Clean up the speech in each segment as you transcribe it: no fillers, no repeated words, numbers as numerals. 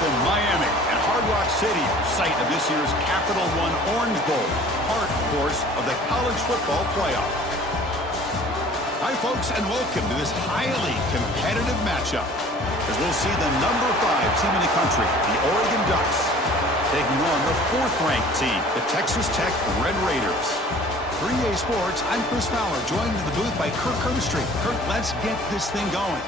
from Miami and Hard Rock Stadium, site of this year's Capital One Orange Bowl, part, of course, of the college football playoff. Hi, folks, and welcome to this highly competitive matchup, as we'll see the number 5 team in the country, the Oregon Ducks, taking on the 4th-ranked team, the Texas Tech Red Raiders. For EA Sports, I'm Chris Fowler, joined in the booth by Kirk Herbstreit. Kirk, let's get this thing going.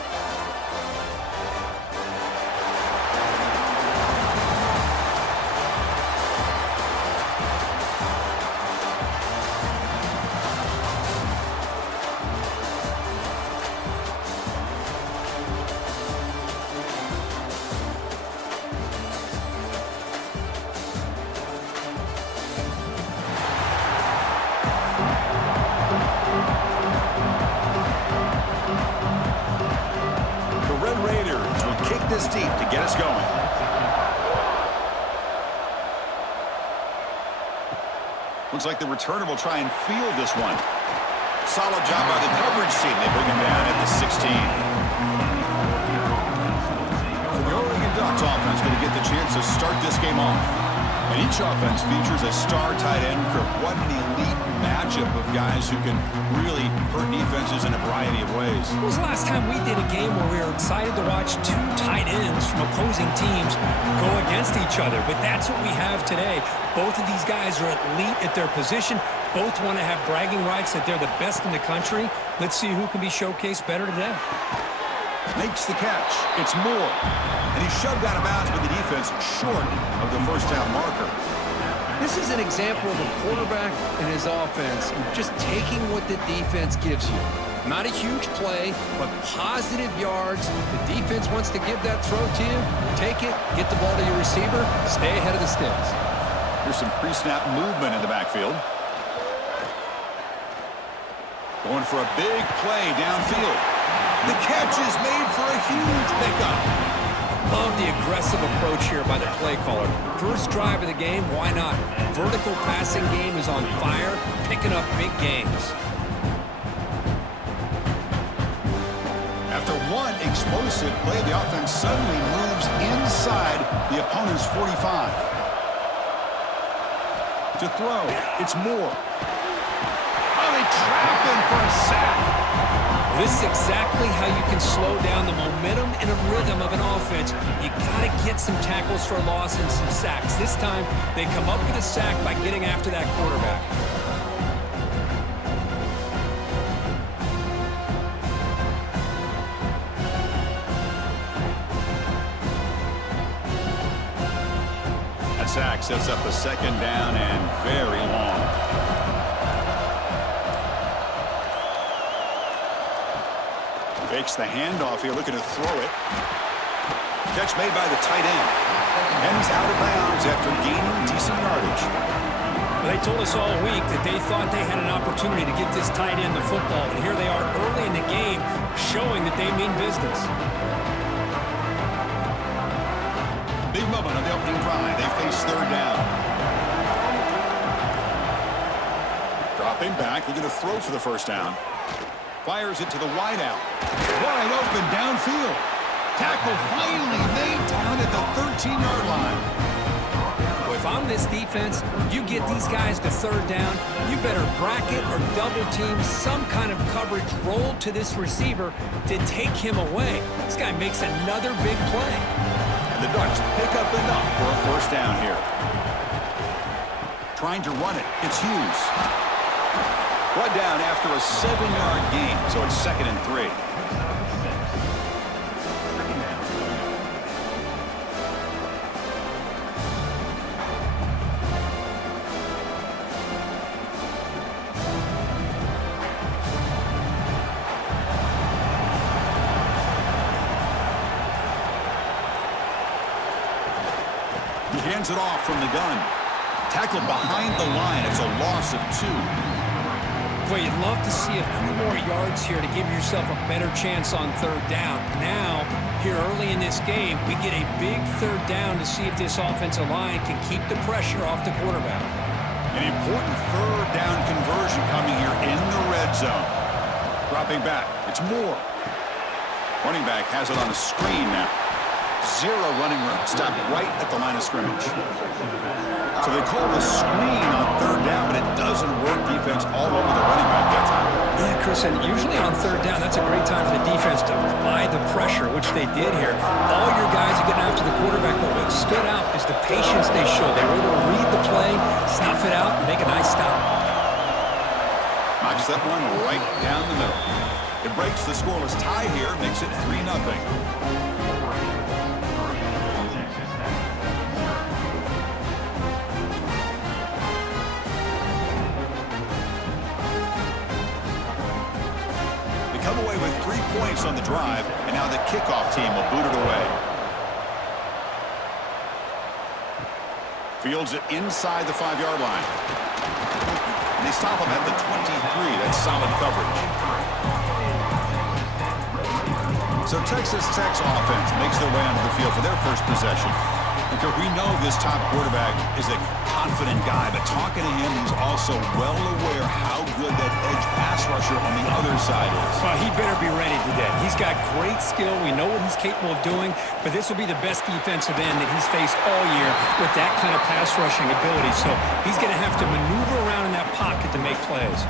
This deep to get us going. Looks like the returner will try and field this one. Solid job by the coverage team. They bring him down at the 16. So the Oregon Ducks offense going to get the chance to start this game off. And each offense features a star tight end. What an elite matchup of guys who can really hurt defenses in a variety of ways. When was the last time we did a game where we were excited to watch 2 tight ends from opposing teams go against each other? But that's what we have today. Both of these guys are elite at their position. Both want to have bragging rights that they're the best in the country. Let's see who can be showcased better today. Makes the catch. It's Moore. And he's shoved out of bounds with the defense short of the first down marker. This is an example of a quarterback and his offense just taking what the defense gives you. Not a huge play, but positive yards. The defense wants to give that throw to you. Take it, get the ball to your receiver, stay ahead of the sticks. There's some pre-snap movement in the backfield. Going for a big play downfield. The catch is made for a huge pickup. Love the aggressive approach here by the play caller. First drive of the game, why not? Vertical passing game is on fire, picking up big gains. After one explosive play, the offense suddenly moves inside the opponent's 45. To throw, it's Moore. Oh, they trap him for a sack. This is exactly how you can slow down the momentum and a rhythm of an offense. You got to get some tackles for a loss and some sacks. This time, they come up with a sack by getting after that quarterback. That sack sets up a second down and very long. Fakes the handoff here, looking to throw it. Catch made by the tight end. And he's out of bounds after gaining decent yardage. Well, they told us all week that they thought they had an opportunity to get this tight end the football. And here they are early in the game showing that they mean business. Big moment on the opening drive. They face third down. Dropping back, looking to throw for the first down. Fires it to the wideout. Wide open downfield. Tackle finally made down at the 13-yard line. Well, if I'm this defense, you get these guys to third down, you better bracket or double team some kind of coverage roll to this receiver to take him away. This guy makes another big play. And the Ducks pick up enough for a first down here. Trying to run it. It's Hughes. Brought down after a 7-yard gain, so it's 2nd and 3. He hands it off from the gun. Tackled behind the line. It's a loss of 2. Well, you'd love to see a few more yards here to give yourself a better chance on third down. Now, here early in this game, we get a big third down to see if this offensive line can keep the pressure off the quarterback. An important third down conversion coming here in the red zone. Dropping back. It's Moore. Running back has it on a screen now. Zero running room. Stopped right at the line of scrimmage. So they call the screen on third down, but it doesn't work. Defense all over the running back that time. Yeah, Chris, and usually on third down, that's a great time for the defense to apply the pressure, which they did here. All your guys are getting after the quarterback, but what stood out is the patience they showed. They were able to read the play, snuff it out, and make a nice stop. Knocks that one right down the middle. It breaks the scoreless tie here, makes it 3-0. Come away with 3 points on the drive, and now the kickoff team will boot it away. Fields it inside the 5-yard line. And they stop him at the 23. That's solid coverage. So Texas Tech's offense makes their way onto the field for their first possession. Because we know this top quarterback is a confident guy, but talking to him, he's also well aware how good that edge pass rusher on the other side is. Well, he better be ready today. He's got great skill. We know what he's capable of doing, but this will be the best defensive end that he's faced all year with that kind of pass rushing ability. So he's going to have to maneuver around in that pocket to make plays.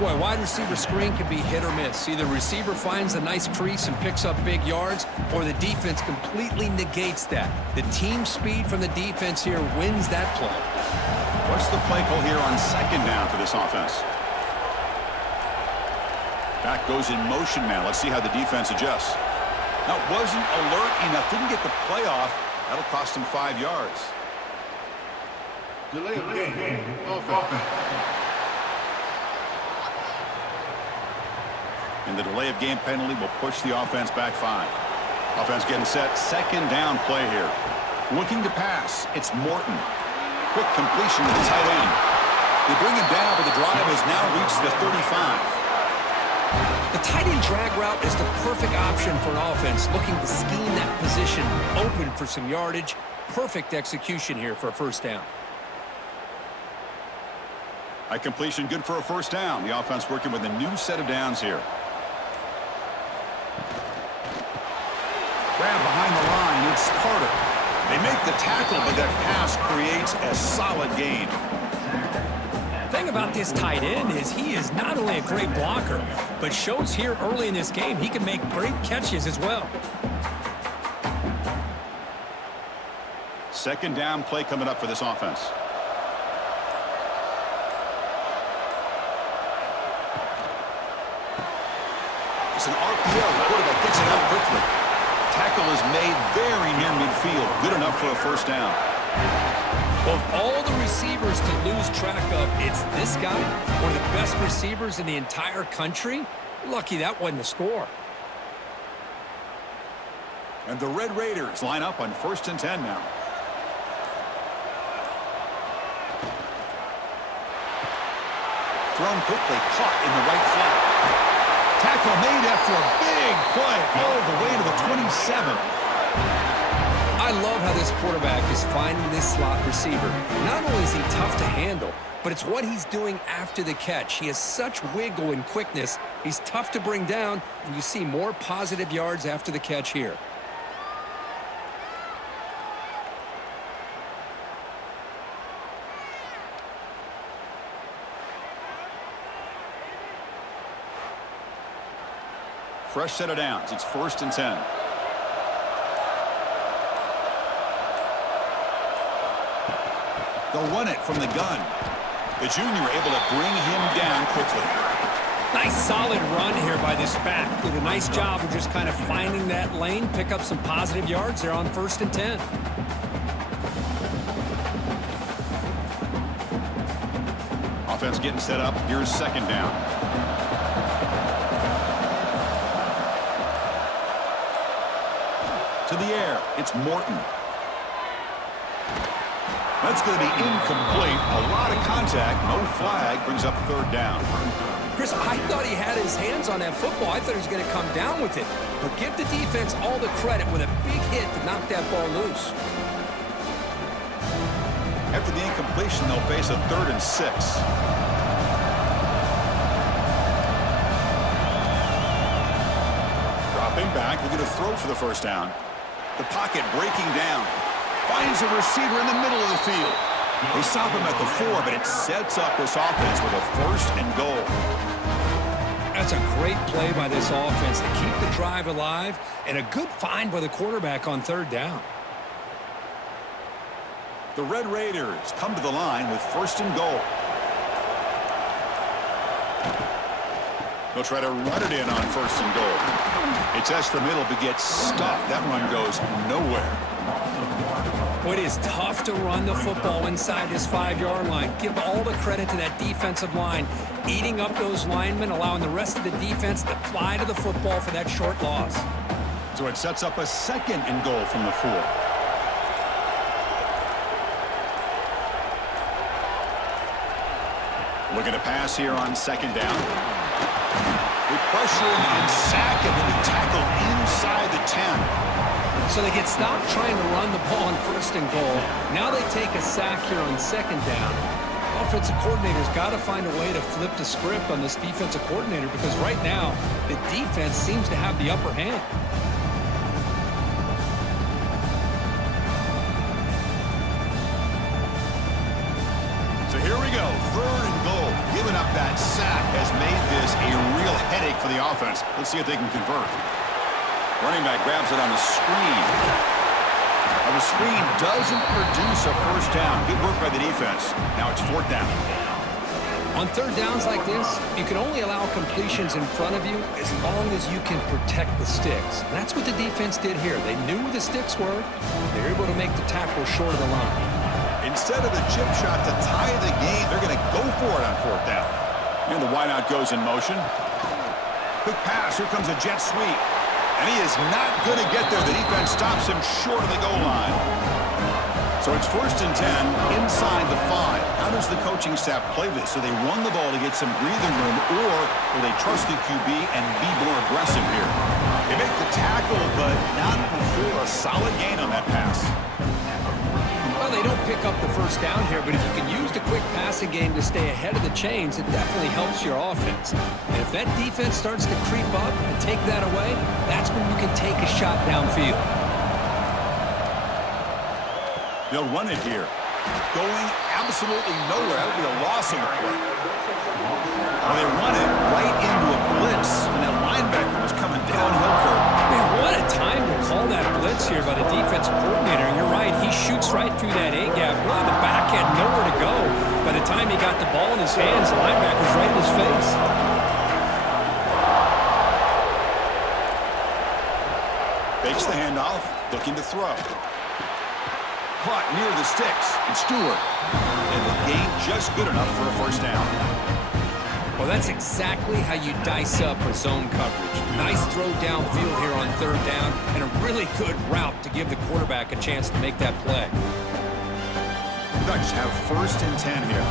Boy, wide receiver screen can be hit or miss. Either receiver finds a nice crease and picks up big yards, or the defense completely negates that. The team speed from the defense here wins that play. What's the play call here on second down for this offense? Back goes in motion now. Let's see how the defense adjusts. Now, wasn't alert enough. Didn't get the play off. That'll cost him 5 yards. Delay of game. Offense. And the delay of game penalty will push the offense back 5. Offense getting set. Second down play here. Looking to pass. It's Morton. Quick completion to the tight end. They bring him down, but the drive has now reached the 35. The tight end drag route is the perfect option for an offense looking to scheme that position open for some yardage. Perfect execution here for a first down. A completion good for a first down. The offense working with a new set of downs here. Grab behind the line. It's Carter. They make the tackle, but that pass creates a solid gain. The thing about this tight end is he is not only a great blocker, but shows here early in this game he can make great catches as well. Second down play coming up for this offense. It's an RPO. The quarterback gets it out quickly. Tackle is made very near midfield. Good enough for a first down. Of all the receivers to lose track of, it's this guy, one of the best receivers in the entire country. Lucky that wasn't a score. And the Red Raiders line up on 1st and 10 now. Thrown quickly, caught in the right flat. Tackle made after a big play all the way to the 27. I love how this quarterback is finding this slot receiver. Not only is he tough to handle, but it's what he's doing after the catch. He has such wiggle and quickness. He's tough to bring down, and you see more positive yards after the catch here. Fresh set of downs. It's 1st and 10. They'll run it from the gun. The junior able to bring him down quickly. Nice solid run here by this back. Did a nice job of just kind of finding that lane, pick up some positive yards there on 1st and 10. Offense getting set up. Here's second down. To the air. It's Morton. That's going to be incomplete. A lot of contact. No flag. Brings up 3rd down. Chris, I thought he had his hands on that football. I thought he was going to come down with it. But give the defense all the credit with a big hit to knock that ball loose. After the incompletion, they'll face a 3rd and 6. Dropping back. We'll get a throw for the first down. The pocket breaking down. Finds a receiver in the middle of the field. They stop him at the 4, but it sets up this offense with a 1st and goal. That's a great play by this offense to keep the drive alive, and a good find by the quarterback on 3rd down. The Red Raiders come to the line with 1st and goal. They'll try to run it in on 1st and goal. It tests the middle but gets stuffed. That run goes nowhere. It is tough to run the football inside this 5-yard line. Give all the credit to that defensive line, eating up those linemen, allowing the rest of the defense to fly to the football for that short loss. So it sets up a 2nd and goal from the 4. Looking to pass here on 2nd down. They pressure him and sack him, and he tackled inside the 10. So they get stopped trying to run the ball on 1st and goal. Now they take a sack here on 2nd down. Offensive coordinator's got to find a way to flip the script on this defensive coordinator, because right now the defense seems to have the upper hand. So here we go, 3rd and goal. Giving up that sack has made this a real headache for the offense. Let's see if they can convert. Running back grabs it on the screen. And the screen doesn't produce a 1st down. Good work by the defense. Now it's 4th down. On 3rd downs like this, you can only allow completions in front of you as long as you can protect the sticks. And that's what the defense did here. They knew where the sticks were. They were able to make the tackle short of the line. Instead of the chip shot to tie the game, they're going to go for it on 4th down. And the wideout goes in motion. Quick pass. Here comes a jet sweep. And he is not going to get there. The defense stops him short of the goal line. So it's 1st and 10 inside the 5. How does the coaching staff play this? So they run the ball to get some breathing room, or will they trust the QB and be more aggressive here? They make the tackle, but not before a solid gain on that pass. Well, they don't pick up the 1st down here, but if you can use the quick passing game to stay ahead of the chains, it definitely helps your offense. And if that defense starts to creep up and take that away, that's when you can take a shot downfield. They'll run it here. Going absolutely nowhere. That would be a loss on the play. Well, they run it right into a blitz, and that linebacker was coming downhill curve. Man, what a time to call that blitz here by the defensive coordinator. And you're right, he shoots right through that A-gap. Really, the back had nowhere to go. By the time he got the ball in his hands, the linebacker's right in his face. Fakes the handoff, looking to throw. Caught near the sticks. It's Stewart. And the gain just good enough for a 1st down. Well, that's exactly how you dice up a zone coverage. Nice throw downfield here on 3rd down, and a really good route to give the quarterback a chance to make that play. The Ducks have 1st and 10 here.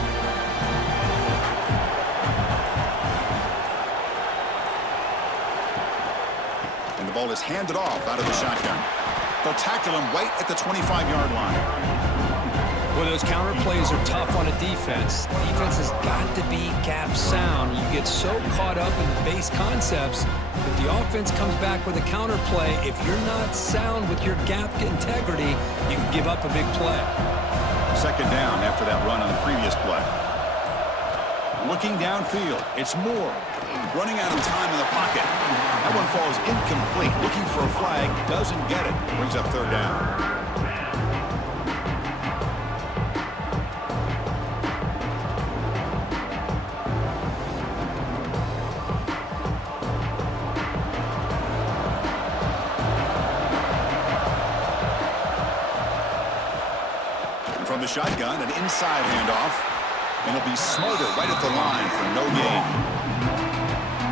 And the ball is handed off out of the shotgun. They'll tackle him right at the 25-yard line. Well, those counter plays are tough on a defense. Defense has got to be gap sound. You get so caught up in the base concepts that the offense comes back with a counter play. If you're not sound with your gap integrity, you can give up a big play. 2nd down after that run on the previous play. Looking downfield, it's Moore. Running out of time in the pocket. That one falls incomplete. Looking for a flag, doesn't get it. Brings up 3rd down. From the shotgun, an inside handoff. And it'll be Smarter right at the line for no gain.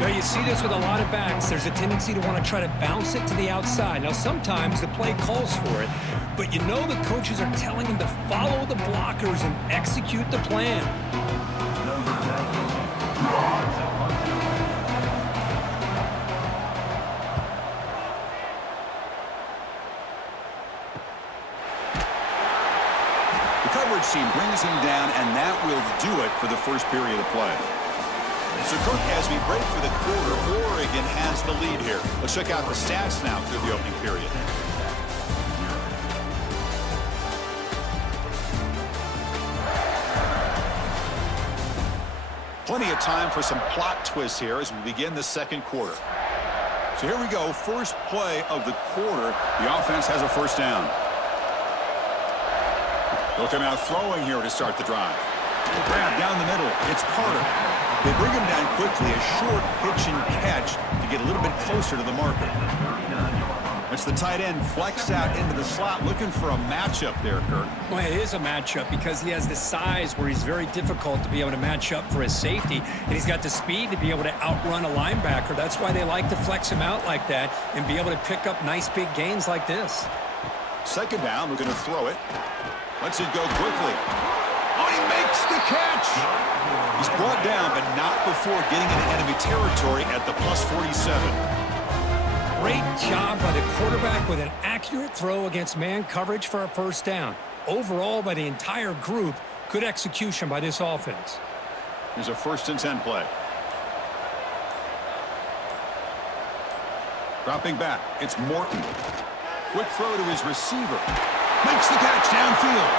Now, you see this with a lot of backs. There's a tendency to want to try to bounce it to the outside. Now, sometimes the play calls for it, but you know the coaches are telling them to follow the blockers and execute the plan. Coverage team brings him down, and that will do it for the first period of play. So, Kirk, as we break for the quarter, Oregon has the lead here. Let's check out the stats now through the opening period. Plenty of time for some plot twists here as we begin the second quarter. So here we go, first play of the quarter. The offense has a first down. They'll come out throwing here to start the drive. Grab down the middle. It's Carter. They bring him down quickly, a short pitch and catch to get a little bit closer to the marker. It's the tight end flexed out into the slot, looking for a matchup there, Kirk. Well, it is a matchup because he has the size where he's very difficult to be able to match up for his safety, and he's got the speed to be able to outrun a linebacker. That's why they like to flex him out like that and be able to pick up nice big gains like this. Second down, we're going to throw it. Lets it go quickly. Oh, he makes the catch! He's brought down, but not before getting into enemy territory at the +47. Great job by the quarterback with an accurate throw against man coverage for a first down. Overall, by the entire group, good execution by this offense. Here's a 1st and 10 play. Dropping back, it's Morton. Quick throw to his receiver. Makes the catch downfield.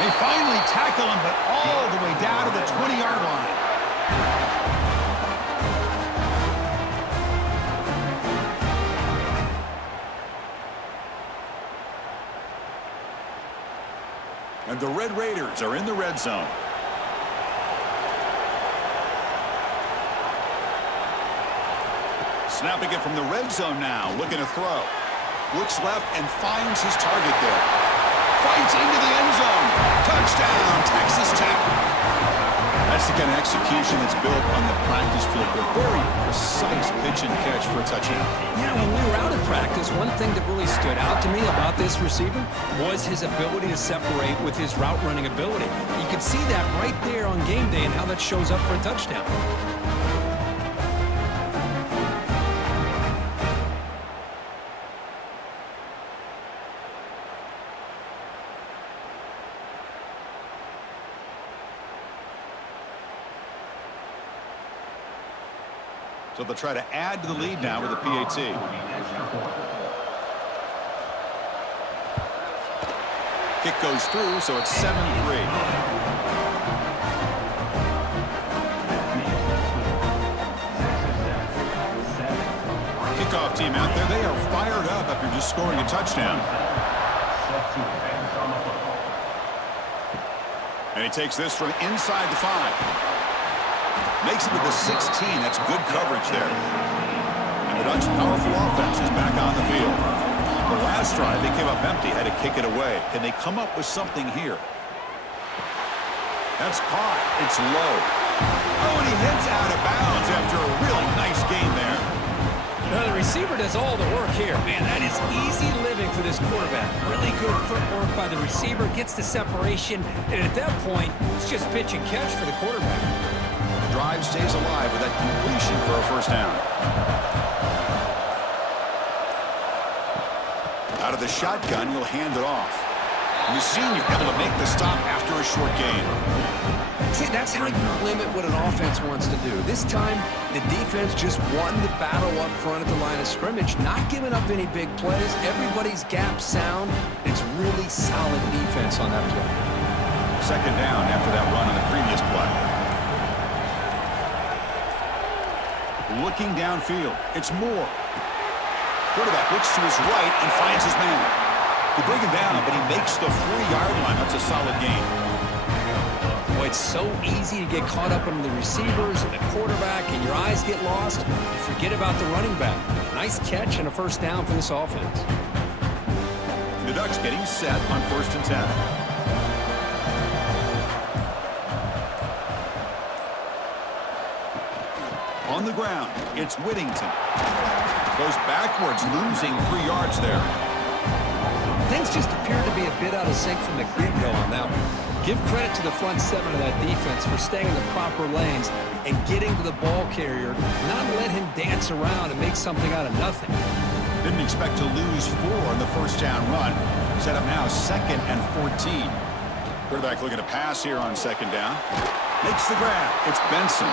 They finally tackle him, but all the way down to the 20-yard line. And the Red Raiders are in the red zone. Snapping it from the red zone now, looking to throw. Looks left and finds his target there. Fights into the end zone. Touchdown, Texas Tech. That's the kind of execution that's built on the practice field. A very precise pitch and catch for a touchdown. Yeah, when we were out at practice, one thing that really stood out to me about this receiver was his ability to separate with his route running ability. You could see that right there on game day and how that shows up for a touchdown. So they'll try to add to the lead now with a PAT. Kick goes through, so it's 7-3. Kickoff team out there. They are fired up after just scoring a touchdown. And he takes this from inside the 5. Makes it to the 16. That's good coverage there. And the Ducks' powerful offense is back on the field. The last drive, they came up empty, had to kick it away. Can they come up with something here? That's caught. It's low. Oh, and he heads out of bounds after a really nice game there. Now, the receiver does all the work here. Man, that is easy living for this quarterback. Really good footwork by the receiver, gets the separation, and at that point, it's just pitch and catch for the quarterback. Drive stays alive with that completion for a first down. Out of the shotgun, he'll hand it off. And the senior able to make the stop after a short gain. See, that's how you limit what an offense wants to do. This time, the defense just won the battle up front at the line of scrimmage, not giving up any big plays. Everybody's gap sound. It's really solid defense on that play. Second down after that run on the previous play. Looking downfield, it's Moore. Quarterback looks to his right and finds his man. They bring him down, but he makes the 3-yard line. That's a solid gain. Boy, it's so easy to get caught up in the receivers and the quarterback, and your eyes get lost. You forget about the running back. Nice catch and a first down for this offense. The Ducks getting set on 1st and 10. On the ground, it's Whittington. Goes backwards, losing 3 yards there. Things just appear to be a bit out of sync from the get-go on that one. Give credit to the front 7 of that defense for staying in the proper lanes and getting to the ball carrier, not let him dance around and make something out of nothing. Didn't expect to lose 4 on the first down run. Set up now 2nd and 14. Quarterback looking to pass here on 2nd down. Makes the grab. It's Benson.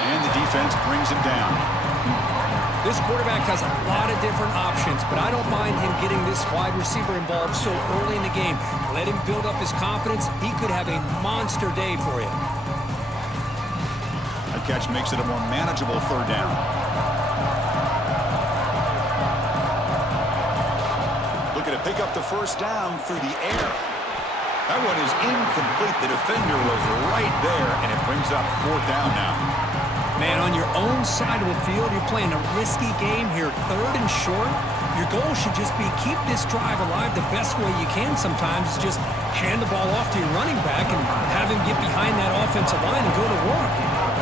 And the defense brings him down. This quarterback has a lot of different options, but I don't mind him getting this wide receiver involved so early in the game. Let him build up his confidence. He could have a monster day for you. A catch makes it a more manageable third down. Looking to pick up the first down through the air. That one is incomplete. The defender was right there, and it brings up fourth down now. Man, on your own side of the field, you're playing a risky game here, third and short. Your goal should just be keep this drive alive the best way you can sometimes. Just hand the ball off to your running back and have him get behind that offensive line and go to work.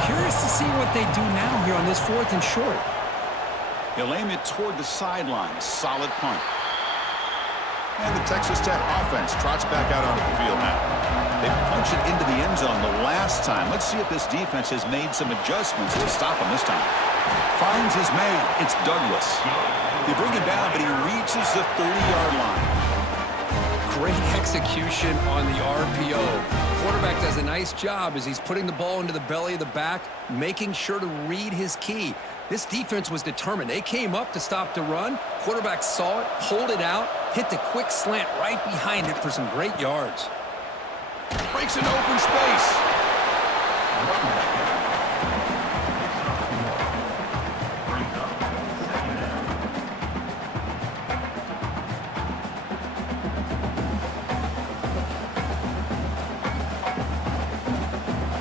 Curious to see what they do now here on this fourth and short. He'll aim it toward the sideline. Solid punt. And the Texas Tech offense trots back out onto the field now. They punch it into the end zone the last time. Let's see if this defense has made some adjustments to stop him this time. Finds his man. It's Douglas. They bring him down, but he reaches the 30-yard line. Great execution on the RPO. Quarterback does a nice job as he's putting the ball into the belly of the back, making sure to read his key. This defense was determined. They came up to stop the run. Quarterback saw it, pulled it out, hit the quick slant right behind it for some great yards. Breaks an open space.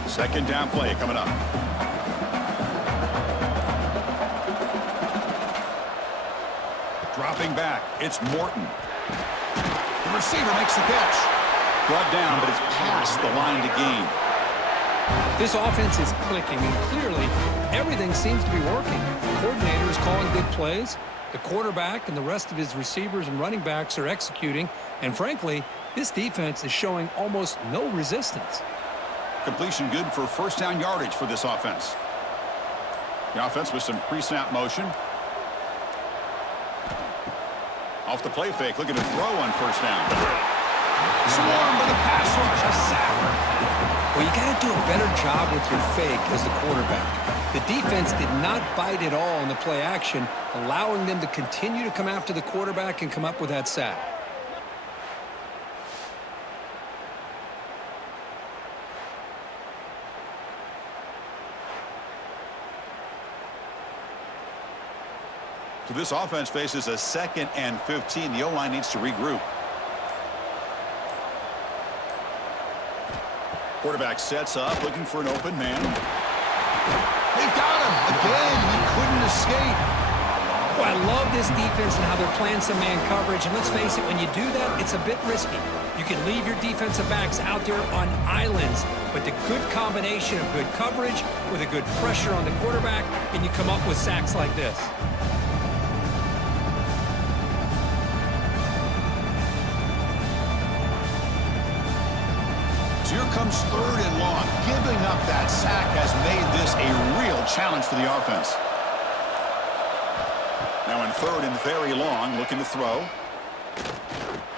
Second down play coming up. Dropping back, it's Morton. The receiver makes the catch. Brought down, but it's past the line to gain. This offense is clicking, and clearly everything seems to be working. The coordinator is calling good plays. The quarterback and the rest of his receivers and running backs are executing. And frankly, this defense is showing almost no resistance. Completion good for first down yardage for this offense. The offense with some pre-snap motion. Off the play fake, looking to throw on first down. Swarm with a pass rush, a sack. Well, you got to do a better job with your fake as the quarterback. The defense did not bite at all on the play action, allowing them to continue to come after the quarterback and come up with that sack. So this offense faces a 2nd and 15. The O-line needs to regroup. Quarterback sets up, looking for an open man. They've got him. Again, he couldn't escape. Well, I love this defense and how they're playing some man coverage. And let's face it, when you do that, it's a bit risky. You can leave your defensive backs out there on islands, but the good combination of good coverage with a good pressure on the quarterback, and you come up with sacks like this. Here comes third and long. Giving up that sack has made this a real challenge for the offense. Now in third and very long, looking to throw.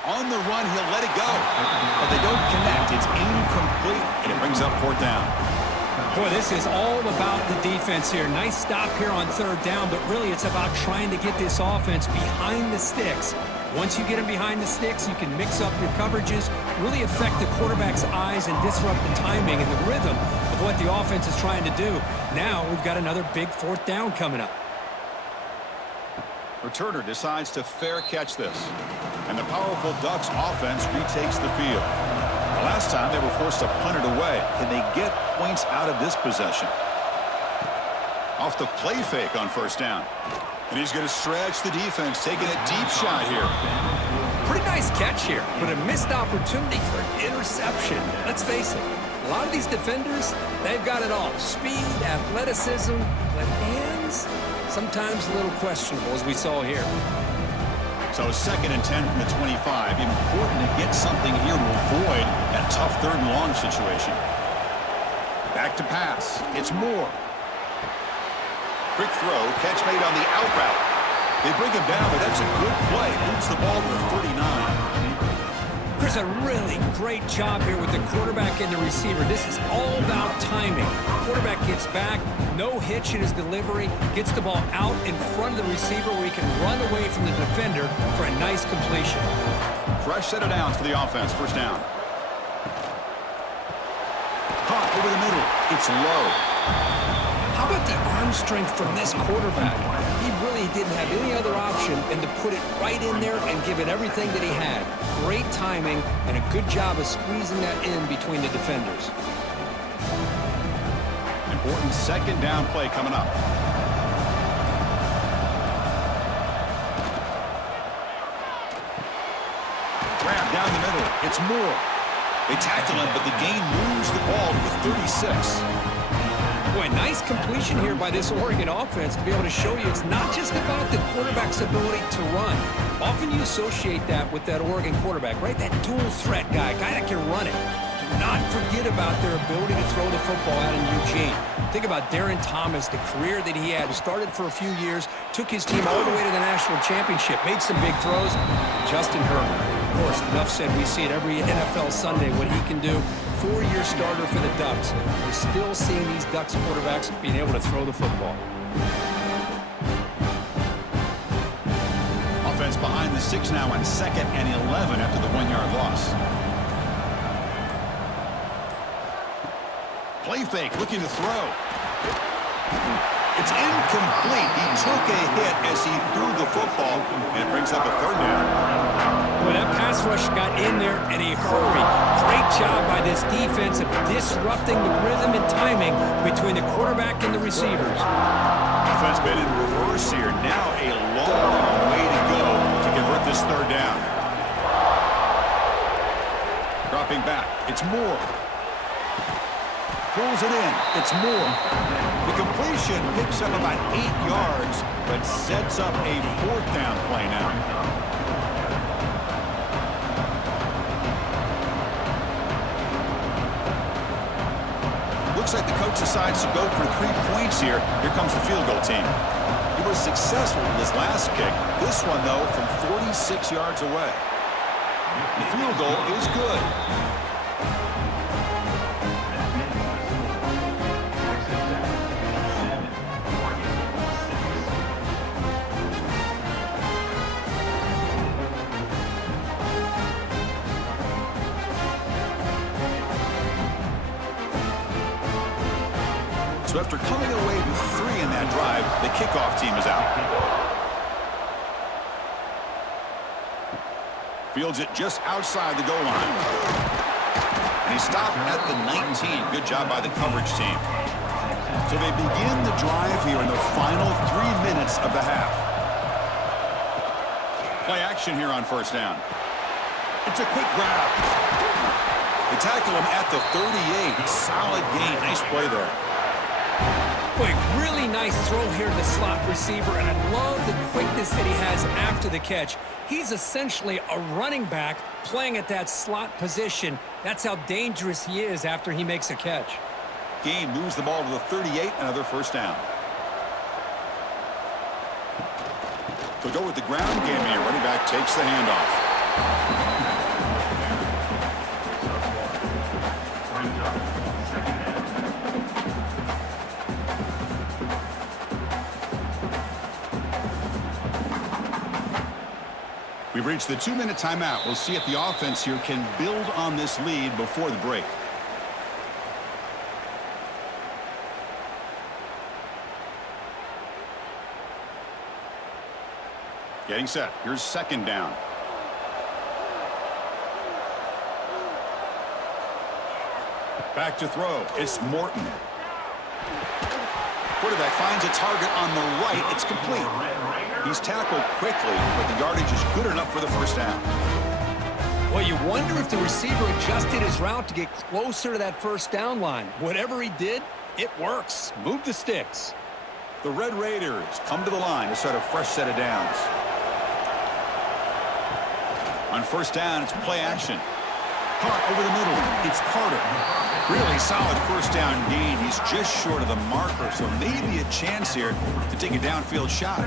On the run, he'll let it go. But they don't connect. It's incomplete, and it brings up fourth down. Boy, this is all about the defense here. Nice stop here on third down, but really it's about trying to get this offense behind the sticks. Once you get them behind the sticks, you can mix up your coverages, really affect the quarterback's eyes and disrupt the timing and the rhythm of what the offense is trying to do. Now we've got another big fourth down coming up. Returner decides to fair catch this. And the powerful Ducks offense retakes the field. Last time they were forced to punt it away. Can they get points out of this possession? Off the play fake on first down. And he's going to stretch the defense, taking a deep shot here. Pretty nice catch here, but a missed opportunity for an interception. Let's face it, a lot of these defenders, they've got it all. Speed, athleticism, but hands, sometimes a little questionable, as we saw here. So 2nd and 10 from the 25. Important to get something here to avoid that tough third and long situation. Back to pass. It's Moore. Quick throw, catch made on the out route. They bring him down, but that's a good play. Moves the ball to the 39. There's a really great job here with the quarterback and the receiver. This is all about timing. Quarterback gets back, no hitch in his delivery, gets the ball out in front of the receiver where he can run away from the defender for a nice completion. Fresh set of downs for the offense. First down. Caught over the middle. It's low. How about the arm strength from this quarterback? He really didn't have any other option than to put it right in there and give it everything that he had. Great timing and a good job of squeezing that in between the defenders. Important second down play coming up. Grab down the middle. It's Moore. They tackle him, but the gain moves the ball to the 36. Boy, nice completion here by this Oregon offense to be able to show you it's not just about the quarterback's ability to run. Often you associate that with that Oregon quarterback, right? That dual threat guy that can run it. Do not forget about their ability to throw the football out in Eugene. Think about Darren Thomas, the career that he had. Started for a few years, took his team all the way to the national championship, made some big throws. And Justin Herbert, of course, enough said, we see it every NFL Sunday what he can do. 4-year starter for the Ducks. We're still seeing these Ducks quarterbacks being able to throw the football. Offense behind the 6 now on 2nd and 11 after the 1-yard loss. Play fake, looking to throw. It's incomplete. He took a hit as he threw the football, and it brings up a 3rd down. Well, that pass rush got in there in a hurry. Great job by this defense of disrupting the rhythm and timing between the quarterback and the receivers. Offense been in reverse here. Now a long way to go to convert this 3rd down. Dropping back. It's Moore. Pulls it in. It's Moore. The completion picks up about 8 yards, but sets up a 4th down play now. Looks like the coach decides to go for 3 points here. Here comes the field goal team. He was successful with his last kick. This one, though, from 46 yards away. The field goal is good. So after coming away with 3 in that drive, the kickoff team is out. Fields it just outside the goal line. And he stopped at the 19. Good job by the coverage team. So they begin the drive here in the final 3 minutes of the half. Play action here on 1st down. It's a quick grab. They tackle him at the 38. Solid gain. Nice play there. Boy, really nice throw here to the slot receiver, and I love the quickness that he has after the catch. He's essentially a running back playing at that slot position. That's how dangerous he is after he makes a catch. Gain moves the ball to the 38, another 1st down. They'll go with the ground game here. Running back takes the handoff. We've reached the 2-minute timeout. We'll see if the offense here can build on this lead before the break. Getting set. Here's 2nd down. Back to throw. It's Morton. Quarterback finds a target on the right. It's complete. He's tackled quickly, but the yardage is good enough for the 1st down. Well, you wonder if the receiver adjusted his route to get closer to that 1st down line. Whatever he did, it works. Move the sticks. The Red Raiders come to the line to start a fresh set of downs. On 1st down, it's play action. Caught over the middle. It's Carter. Really solid 1st down gain. He's just short of the marker, so maybe a chance here to take a downfield shot.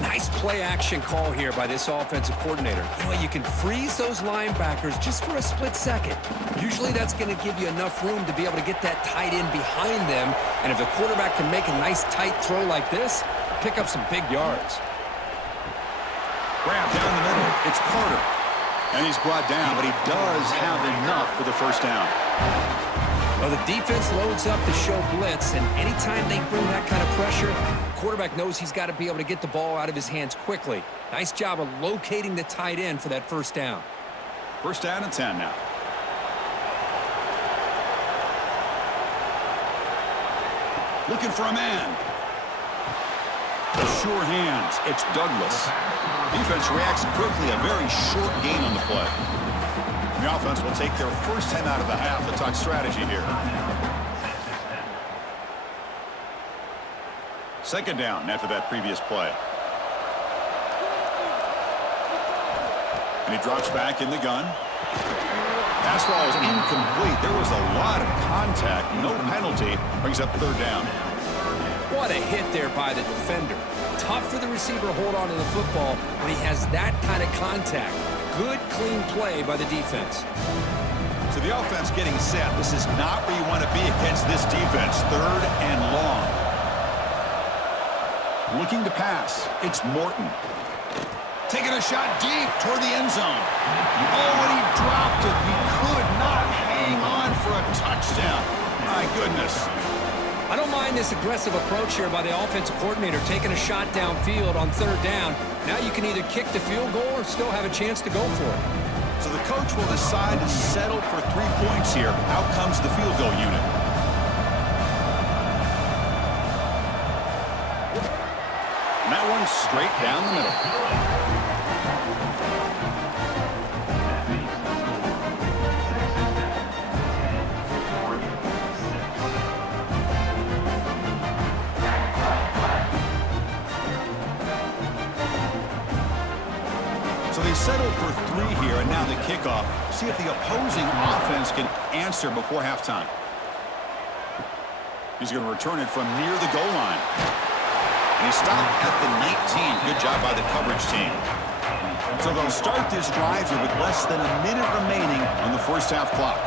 Nice play action call here by this offensive coordinator. You know, you can freeze those linebackers just for a split second. Usually that's going to give you enough room to be able to get that tight end behind them. And if the quarterback can make a nice tight throw like this, pick up some big yards. Grab down the middle. It's Carter. And he's brought down, but he does have enough for the 1st down. Well, the defense loads up to show blitz, and anytime they bring that kind of pressure, the quarterback knows he's got to be able to get the ball out of his hands quickly. Nice job of locating the tight end for that first down. First down and 10 now. Looking for a man. Sure hands. It's Douglas. Defense reacts quickly. A very short gain on the play. The offense will take their first 10 out of the half. Let's talk strategy here. Second down after that previous play. And he drops back in the gun. Pass ball is incomplete. There was a lot of contact. No penalty. Brings up third down. What a hit there by the defender. Tough for the receiver to hold on to the football when he has that kind of contact. Good, clean play by the defense. So the offense getting set. This is not where you want to be against this defense. Third and long. Looking to pass. It's Morton. Taking a shot deep toward the end zone. Oh, and he dropped it. He could not hang on for a touchdown. My goodness. I don't mind this aggressive approach here by the offensive coordinator, taking a shot downfield on third down. Now you can either kick the field goal or still have a chance to go for it. So the coach will decide to settle for 3 points here. Out comes the field goal unit. And that one's straight down the middle. They settle for 3 here, and now the kickoff. See if the opposing offense can answer before halftime. He's going to return it from near the goal line. And he stopped at the 19. Good job by the coverage team. So they'll start this drive here with less than a minute remaining on the first half clock.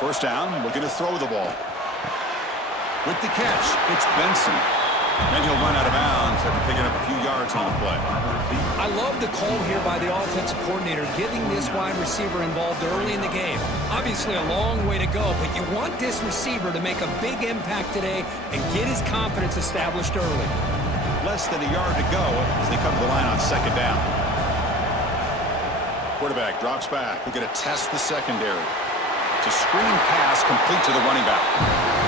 First down, looking to throw the ball. With the catch, it's Benson. And he'll run out of bounds after picking up a few yards on the play. I love the call here by the offensive coordinator, getting this wide receiver involved early in the game. Obviously a long way to go, but you want this receiver to make a big impact today and get his confidence established early. Less than a yard to go as they come to the line on second down. Quarterback drops back. We're going to test the secondary. It's a screen pass complete to the running back.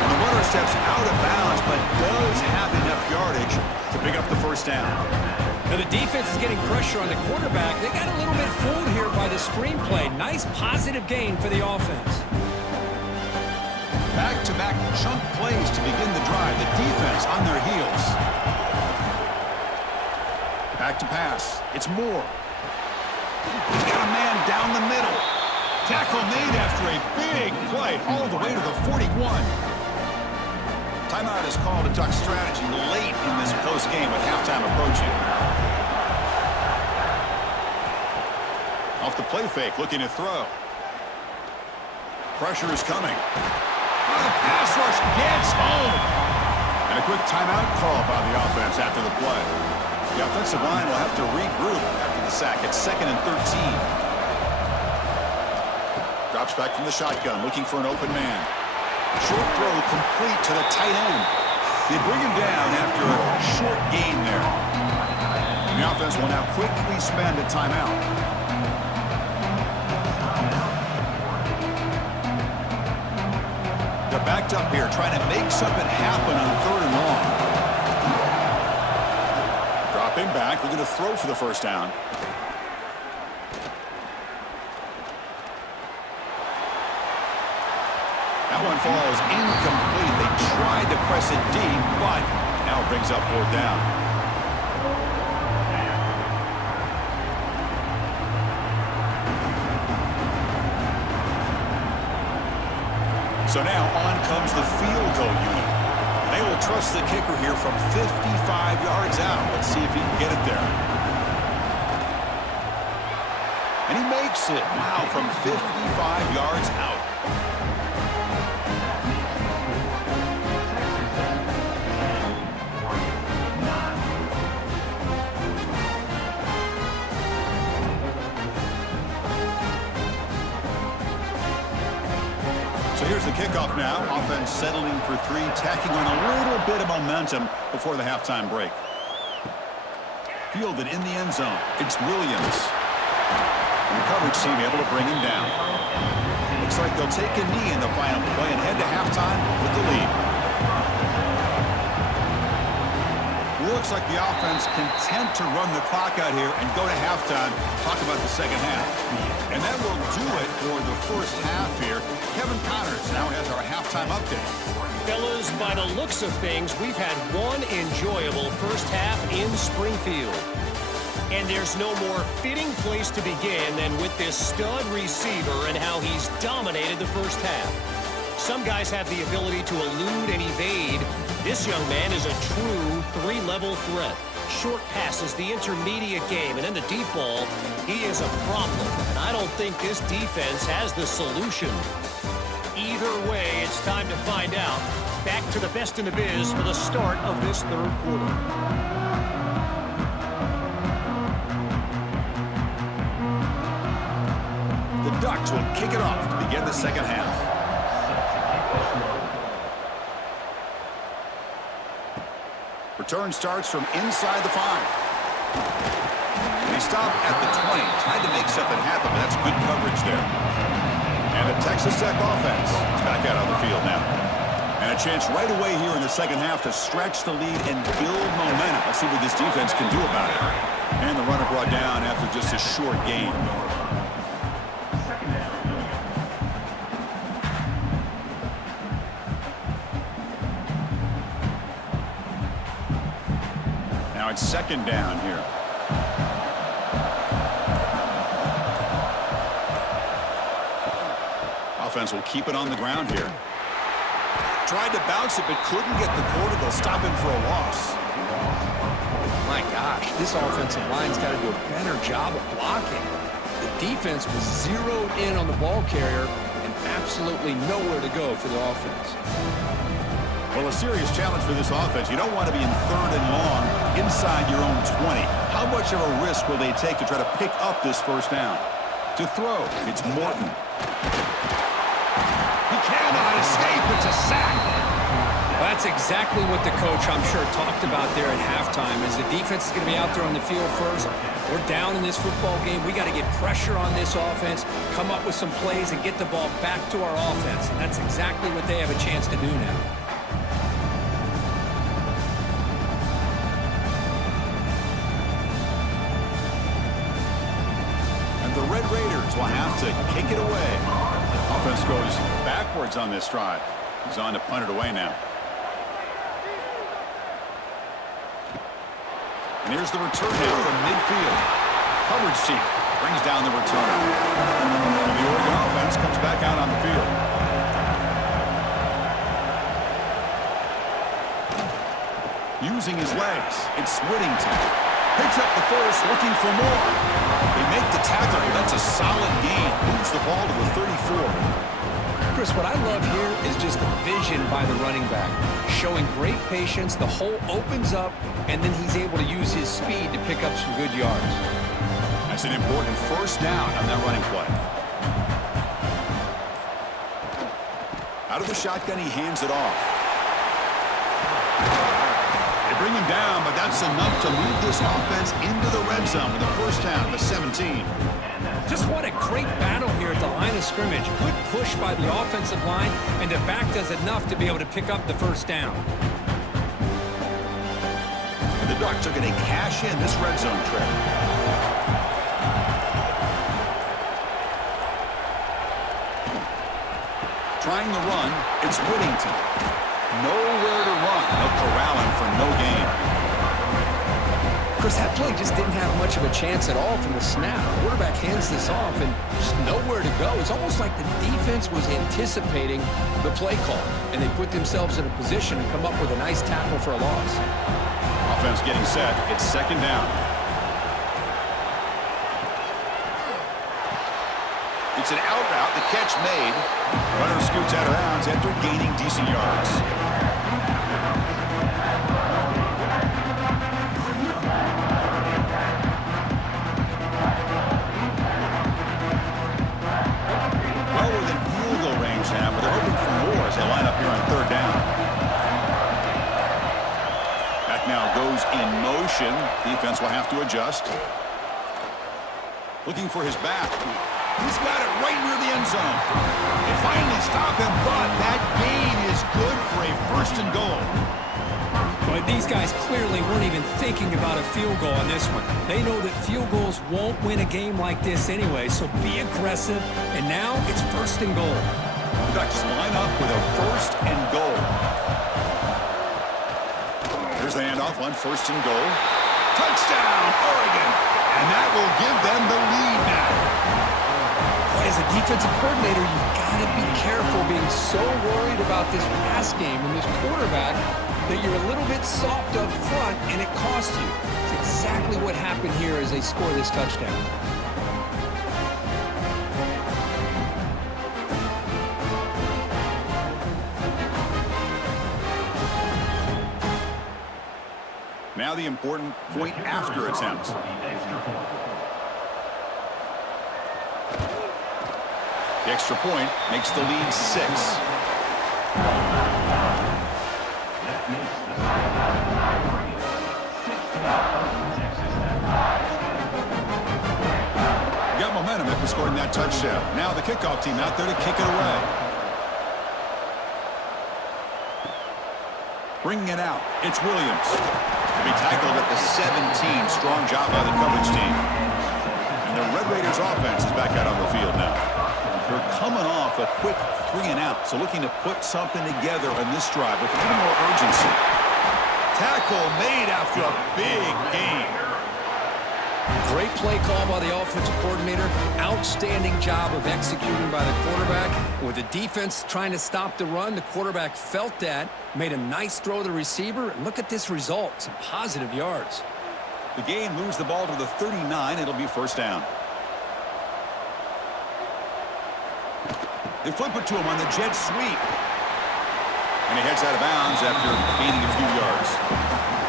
And the runner steps out of bounds, but does have enough yardage to pick up the first down. Now the defense is getting pressure on the quarterback. They got a little bit fooled here by the screen play. Nice positive gain for the offense. Back-to-back chunk plays to begin the drive. The defense on their heels. Back to pass. It's Moore. He's got a man down the middle. Tackle made after a big play all the way to the 41. Timeout is called to talk strategy late in this close game with halftime approaching. Off the play fake, looking to throw. Pressure is coming. Oh, the pass rush gets home. And a quick timeout call by the offense after the play. The offensive line will have to regroup after the sack. It's 2nd and 13. Drops back from the shotgun, looking for an open man. Short throw complete to the tight end. They bring him down after a short gain there. The offense will now quickly spend a timeout. They're backed up here, trying to make something happen on 3rd and long. Dropping back, we're going to throw for the first down. That one falls incomplete. They tried to press it deep, but now it brings up 4th down. So now on comes the field goal unit. They will trust the kicker here from 55 yards out. Let's see if he can get it there. And he makes it. Wow, from 55 yards out. So Here's the kickoff now. Offense settling for three, tacking on a little bit of momentum before the halftime break. Fielded in the end zone. It's Williams. And the coverage team able to bring him down. Looks like they'll take a knee in the final play and head to halftime with the lead. Looks like the offense content to run the clock out here and go to halftime. Talk about the second half. And that will do it for the first half here. Kevin Connors now has our halftime update. Fellas, by the looks of things, we've had one enjoyable first half in Springfield. And there's no more fitting place to begin than with this stud receiver and how he's dominated the first half. Some guys have the ability to elude and evade. This young man is a true three-level threat. Short passes, the intermediate game, and then the deep ball. He is a problem, and I don't think this defense has the solution. Either way, it's time to find out. Back to the best in the biz for the start of this third quarter. The Ducks will kick it off to begin the second half. Return starts from inside the 5. They stop at the 20, trying to make something happen, but that's good coverage there. And the Texas Tech offense is back out on the field now. And a chance right away here in the second half to stretch the lead and build momentum. Let's see what this defense can do about it. And the runner brought down after just a short gain. Now it's second down here. Offense will keep it on the ground here. Tried to bounce it, but couldn't get the quarter. They'll stop him for a loss. My gosh, this offensive line's got to do a better job of blocking. The defense was zeroed in on the ball carrier and absolutely nowhere to go for the offense. Well, a serious challenge for this offense. You don't want to be in third and long inside your own 20. How much of a risk will they take to try to pick up this first down? To throw, it's Morton. He cannot escape. It's a sack. Well, that's exactly what the coach, I'm sure, talked about there at halftime. As the defense is going to be out there on the field first, we're down in this football game. We got to get pressure on this offense, come up with some plays, and get the ball back to our offense. And that's exactly what they have a chance to do now. The Red Raiders will have to kick it away. Offense goes backwards on this drive. He's on to punt it away now. And here's the return now from midfield. Coverage team brings down the return. And the Oregon offense comes back out on the field. Using his legs, it's Whittington. Picks up the first, looking for more. They make the tackle. That's a solid gain. Moves the ball to the 34. Chris, what I love here is just the vision by the running back. Showing great patience, the hole opens up, and then he's able to use his speed to pick up some good yards. That's an important first down on that running play. Out of the shotgun, he hands it off. Bring him down, but that's enough to move this offense into the red zone with the first down, the 17. Just what a great battle here at the line of scrimmage. Good push by the offensive line, and the back does enough to be able to pick up the first down. And the Ducks are going to cash in this red zone trip. Trying the run, it's Whittington. Nowhere to run. They'll corral him for no gain. Chris, that play just didn't have much of a chance at all from the snap. The quarterback hands this off and just nowhere to go. It's almost like the defense was anticipating the play call, and they put themselves in a position to come up with a nice tackle for a loss. Offense getting set. It's second down. It's an out route. The catch made. Runner scoots out of bounds after gaining decent yards. Well within field goal range now, but they're hoping will have to adjust. Looking for his back. He's got it right near the end zone. They finally stop him, but that gain is good for a first and goal. But these guys clearly weren't even thinking about a field goal on this one. They know that field goals won't win a game like this anyway, so be aggressive. And now it's first and goal. Ducks line up with a first and goal. Here's the handoff on first and goal. Touchdown, Oregon! And that will give them the lead now. Boy, as a defensive coordinator, you've got to be careful being so worried about this pass game and this quarterback that you're a little bit soft up front and it costs you. It's exactly what happened here as they score this touchdown. Now the important point after attempts. The extra point makes the lead 6. Got momentum after scoring that touchdown. Now the kickoff team out there to kick it away. Bringing it out, it's Williams. To be tackled at the 17. Strong job by the coverage team. And the Red Raiders offense is back out on the field now. They're coming off a quick 3-and-out, so looking to put something together on this drive with a little more urgency. Tackle made after a big gain. Great play call by the offensive coordinator. Outstanding job of executing by the quarterback. With the defense trying to stop the run, the quarterback felt that, made a nice throw to the receiver. And look at this result, some positive yards. The gain moves the ball to the 39. It'll be first down. They flip it to him on the jet sweep. And he heads out of bounds after gaining a few yards.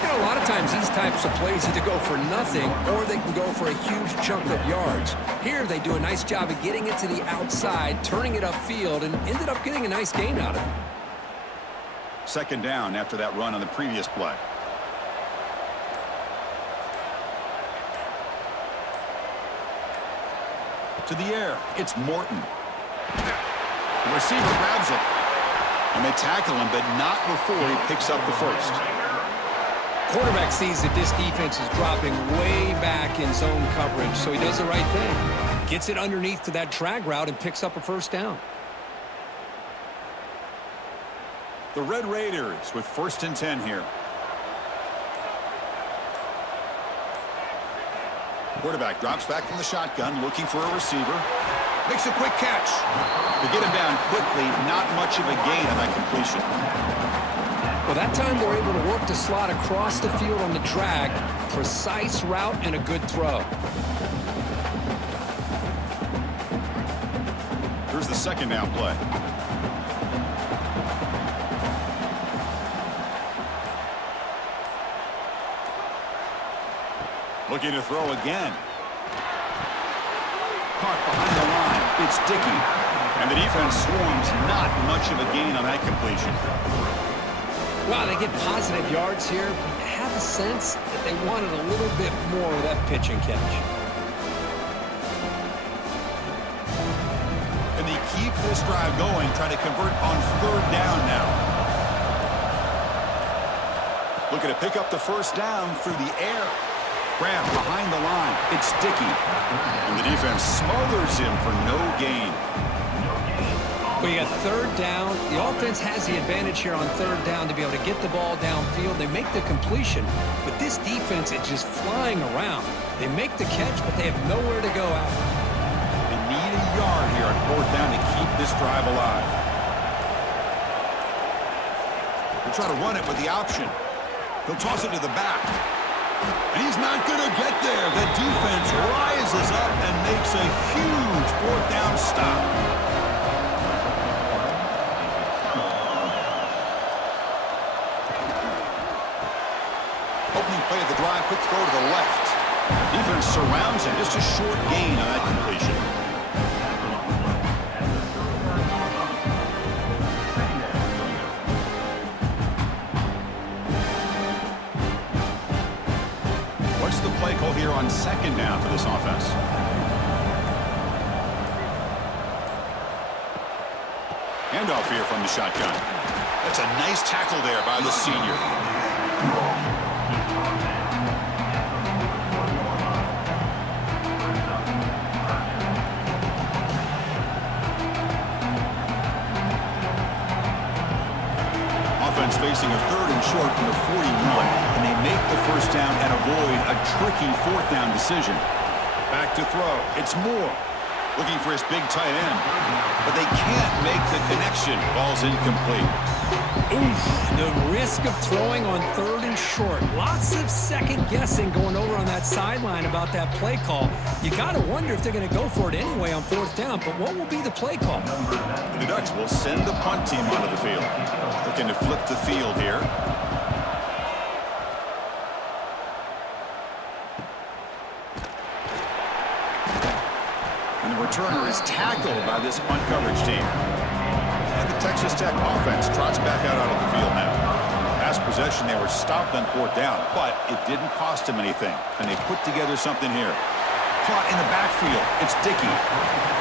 You know, a lot of times these types of plays either go for nothing or they can go for a huge chunk of yards. Here they do a nice job of getting it to the outside, turning it upfield, and ended up getting a nice gain out of it. Second down after that run on the previous play. To the air, it's Morton. The receiver grabs it. And they tackle him, but not before he picks up the first. Quarterback sees that this defense is dropping way back in zone coverage, so he does the right thing. Gets it underneath to that drag route and picks up a first down. The Red Raiders with first and 10 here. Quarterback drops back from the shotgun, looking for a receiver. Makes a quick catch. To get him down quickly, not much of a gain on that completion. Well, that time they're able to work the slot across the field on the drag. Precise route and a good throw. Here's the second down play. Looking to throw again. Caught behind the line. It's Dickey. And the defense swarms. Not much of a gain on that completion. Wow, they get positive yards here. I have a sense that they wanted a little bit more of that pitch and catch. And they keep this drive going, trying to convert on third down now. Looking to pick up the first down through the air. Grab behind the line. It's Dickey. And the defense smothers him for no gain. Well, you got third down. The offense has the advantage here on third down to be able to get the ball downfield. They make the completion, but this defense is just flying around. They make the catch, but they have nowhere to go after. They need a yard here on fourth down to keep this drive alive. They'll try to run it with the option. He'll toss it to the back. And he's not going to get there. The defense rises up and makes a huge fourth down stop. Opening play of the drive, quick throw to the left. Defense surrounds him. Just a short gain on that completion. What's the play second down for this offense. Handoff here from the shotgun. That's a nice tackle there by the senior. Offense facing a third and short from the 41, and they make the first down and avoid a tricky fourth down decision. Back to throw. It's Moore looking for his big tight end, but they can't make the connection. Ball's incomplete. Oof, the risk of throwing on third and short. Lots of second guessing going over on that sideline about that play call. You got to wonder if they're going to go for it anyway on fourth down, but what will be the play call? The Ducks will send the punt team onto the field. Looking to flip the field here. And the returner is tackled by this punt coverage team. And the Texas Tech offense trots back out onto the field now. Last possession, they were stopped on fourth down, but it didn't cost them anything. And they put together something here. Caught in the backfield. It's Dickey.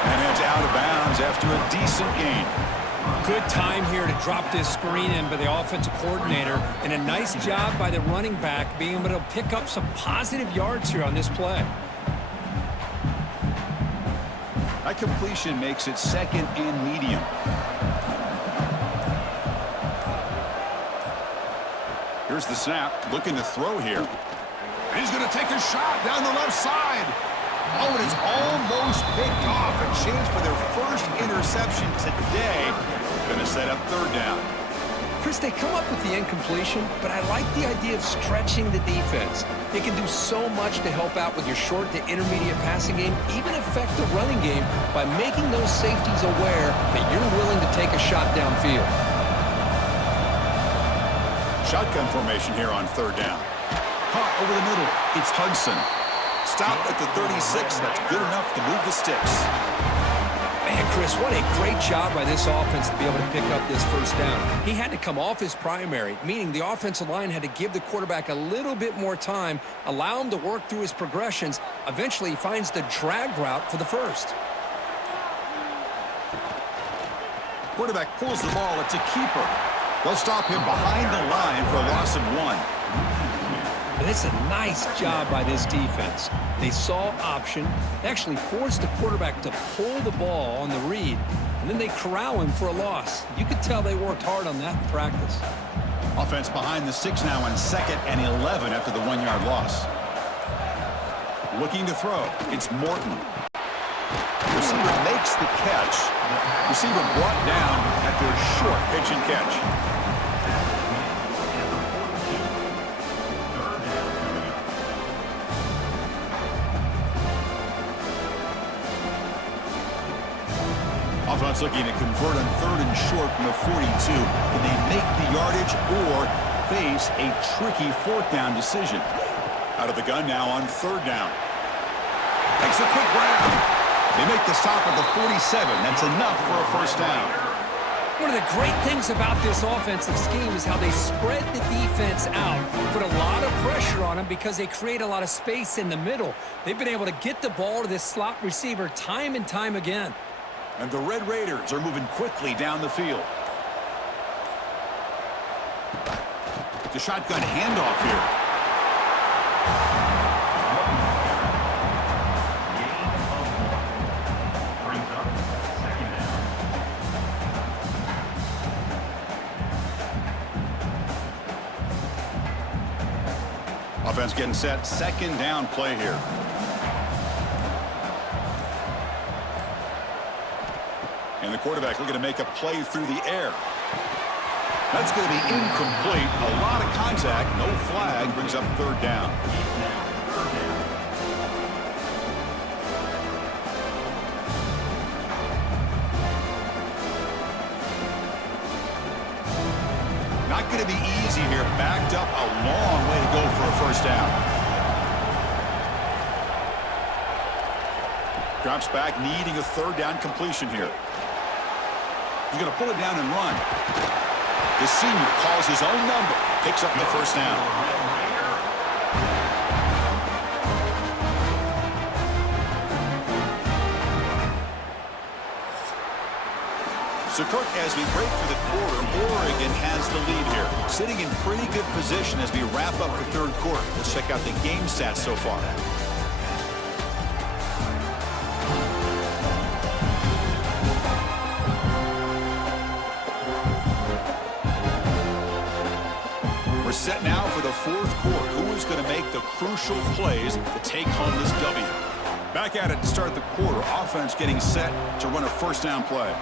And it's out of bounds after a decent gain. Good time here to drop this screen in by the offensive coordinator, and a nice job by the running back being able to pick up some positive yards here on this play. That completion makes it second and medium. Here's the snap, looking to throw here. He's going to take a shot down the left side. Oh, and it's almost picked off. A chance for their first interception today. Going to set up third down. Chris, they come up with the incompletion, but I like the idea of stretching the defense. It can do so much to help out with your short to intermediate passing game, even affect the running game by making those safeties aware that you're willing to take a shot downfield. Shotgun formation here on third down. Caught over the middle. It's Hudson. Stopped at the 36. That's good enough to move the sticks. Man, Chris, what a great job by this offense to be able to pick up this first down. He had to come off his primary, meaning the offensive line had to give the quarterback a little bit more time, allow him to work through his progressions. Eventually, he finds the drag route for the first. Quarterback pulls the ball. It's a keeper. They'll stop him behind the line for a loss of 1. And it's a nice job by this defense. They saw option, they actually forced the quarterback to pull the ball on the read, and then they corral him for a loss. You could tell they worked hard on that in practice. Offense behind the 6 now on 2nd and 11 after the 1-yard loss. Looking to throw. It's Morton. Receiver makes the catch. Receiver brought down after a short pitch and catch. Offense looking to convert on third and short from the 42. Can they make the yardage or face a tricky fourth down decision? Out of the gun now on third down. Takes a quick grab. They make the stop at the 47. That's enough for a first down. One of the great things about this offensive scheme is how they spread the defense out, put a lot of pressure on them because they create a lot of space in the middle. They've been able to get the ball to this slot receiver time and time again. And the Red Raiders are moving quickly down the field. The shotgun handoff here. Offense getting set. Second down play here. And the quarterback looking to make a play through the air. That's going to be incomplete. A lot of contact. No flag. Brings up third down. Not going to be easy here. Backed up a long way to go for a first down. Drops back, needing a third down completion here. He's going to pull it down and run. The senior calls his own number, picks up the first down. So, Kirk, as we break for the quarter, Oregon has the lead here, sitting in pretty good position as we wrap up the third quarter. Let's check out the game stats so far. We're set now for the fourth quarter. Who is going to make the crucial plays to take home this W? Back at it to start the quarter. Offense getting set to run a first down play.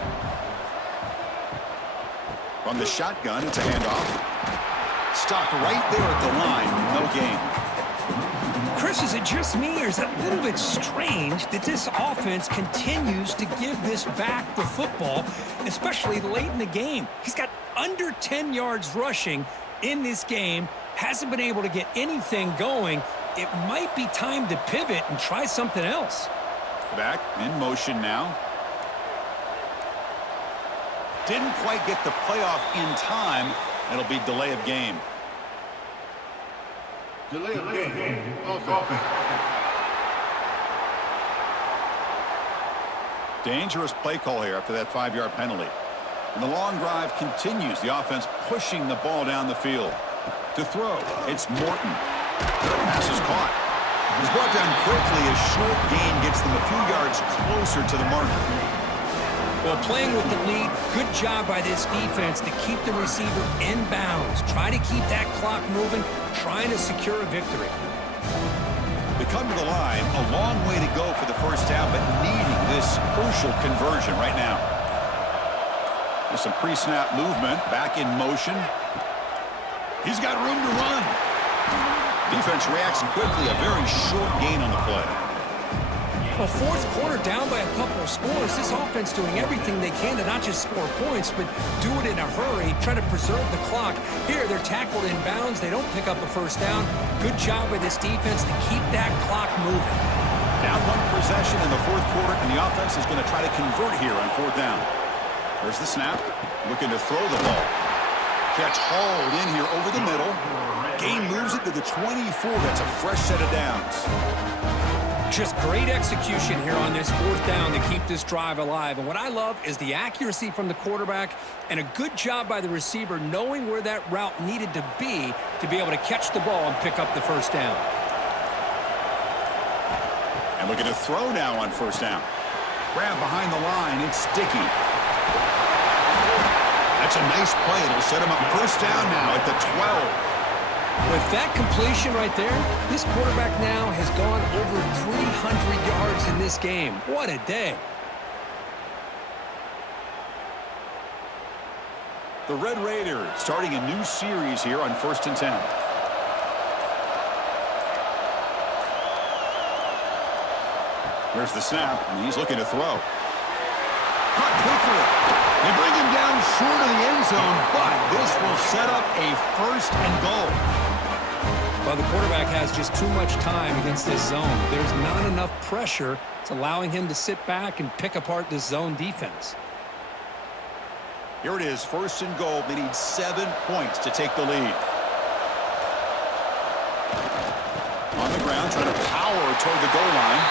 From the shotgun, it's a handoff. Stopped right there at the line. No gain. Chris, is it just me, or is it a little bit strange that this offense continues to give this back the football, especially late in the game? He's got under 10 yards rushing in this game, hasn't been able to get anything going. It might be time to pivot and try something else. Back in motion now. Didn't quite get the playoff in time. It'll be delay of game. Delay of game. Offense. Dangerous play call here after that 5-yard penalty. And the long drive continues. The offense pushing the ball down the field. To throw, it's Morton. Pass is caught. He's brought down quickly. A short gain gets them a few yards closer to the marker. Well, playing with the lead, good job by this defense to keep the receiver in bounds. Try to keep that clock moving, trying to secure a victory. They come to the line, a long way to go for the first down, but needing this crucial conversion right now. There's some pre-snap movement, back in motion. He's got room to run. Defense reacts quickly, a very short gain on the play. Well, fourth quarter down by a couple of scores. This offense doing everything they can to not just score points, but do it in a hurry, try to preserve the clock. Here, they're tackled in bounds. They don't pick up a first down. Good job by this defense to keep that clock moving. Down one possession in the fourth quarter, and the offense is going to try to convert here on fourth down. There's the snap, looking to throw the ball. Catch hauled in here over the middle. Gain moves it to the 24. That's a fresh set of downs. Just great execution here on this fourth down to keep this drive alive. And what I love is the accuracy from the quarterback and a good job by the receiver knowing where that route needed to be able to catch the ball and pick up the first down. And looking to throw now on first down. Grab behind the line. It's sticky. That's a nice play. It'll set him up first down now at the 12. With that completion right there, this quarterback now has gone over 300 yards in this game. What a day. The Red Raiders starting a new series here on 1st and 10. There's the snap, and he's looking to throw. Caught quickly. They bring him down short of the end zone, but this will set up a 1st and goal. Well, the quarterback has just too much time against this zone. There's not enough pressure. It's allowing him to sit back and pick apart this zone defense. Here it is, 1st and goal. They need 7 points to take the lead. On the ground, trying to power toward the goal line.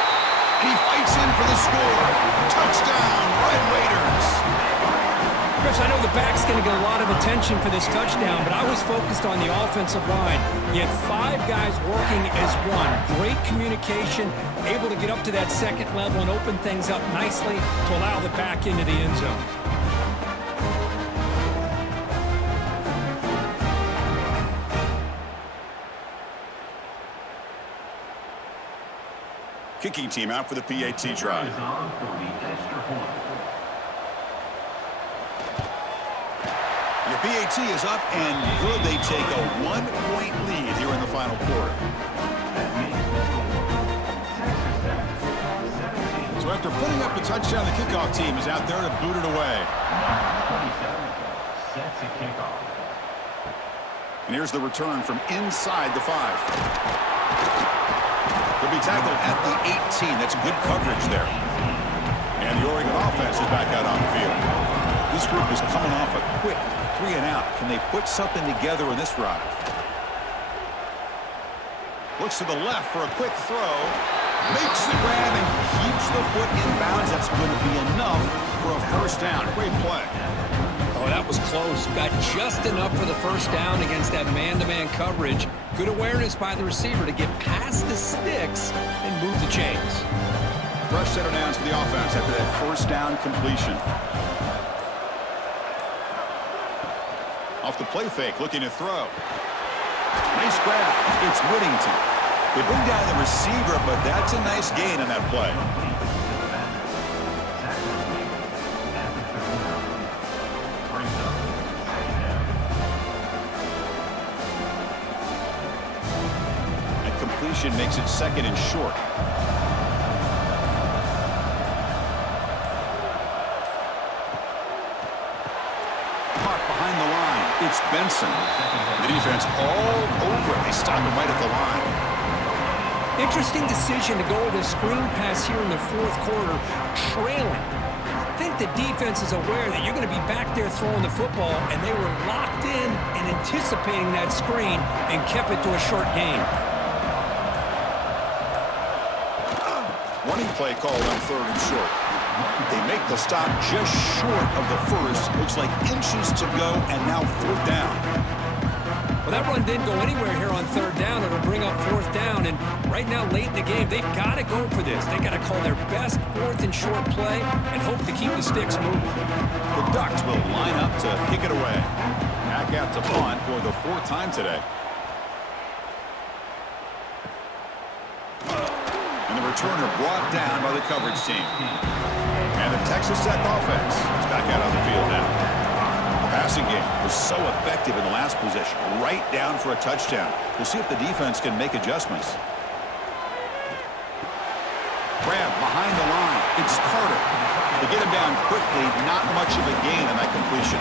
And he fights in for the score. Touchdown, Red Raiders. Chris, I know the back's going to get a lot of attention for this touchdown, but I was focused on the offensive line. You had 5 guys working as one. Great communication, able to get up to that second level and open things up nicely to allow the back into the end zone. Kicking team out for the PAT drive. The PAT is up and good. They take a 1-point lead here in the final quarter. So after putting up a touchdown, the kickoff team is out there to boot it away. And here's the return from inside the 5. He'll be tackled at the 18. That's good coverage there. And the Oregon offense is back out on the field. This group is coming off a quick 3 and out. Can they put something together in this drive? Looks to the left for a quick throw. Makes the grab and keeps the foot inbounds. That's going to be enough for a first down. Great play. Oh, that was close. Got just enough for the first down against that man-to-man coverage. Good awareness by the receiver to get past the sticks and move the chains. Fresh set of downs for the offense after that first down completion. Off the play fake, looking to throw. Nice grab. It's Whittington. They bring down the receiver, but that's a nice gain on that play. And completion makes it second and short. Behind the line, it's Benson. The defense all over it. They stop him right at the line. Interesting decision to go with a screen pass here in the fourth quarter, trailing. I think the defense is aware that you're going to be back there throwing the football, and they were locked in and anticipating that screen and kept it to a short gain. Running play called on third and short. They make the stop just short of the first. Looks like inches to go, and now fourth down. Well, that run didn't go anywhere here on third down. It'll bring up fourth down, and right now, late in the game, they've got to go for this. They've got to call their best fourth and short play and hope to keep the sticks moving. The Ducks will line up to kick it away. Back out to punt for the fourth time today. And the returner brought down by the coverage team. And the Texas Tech offense is back out on the field now. The passing game was so effective in the last possession, right down for a touchdown. We'll see if the defense can make adjustments. Grab behind the line. It's Carter. To get him down quickly, not much of a gain on that completion.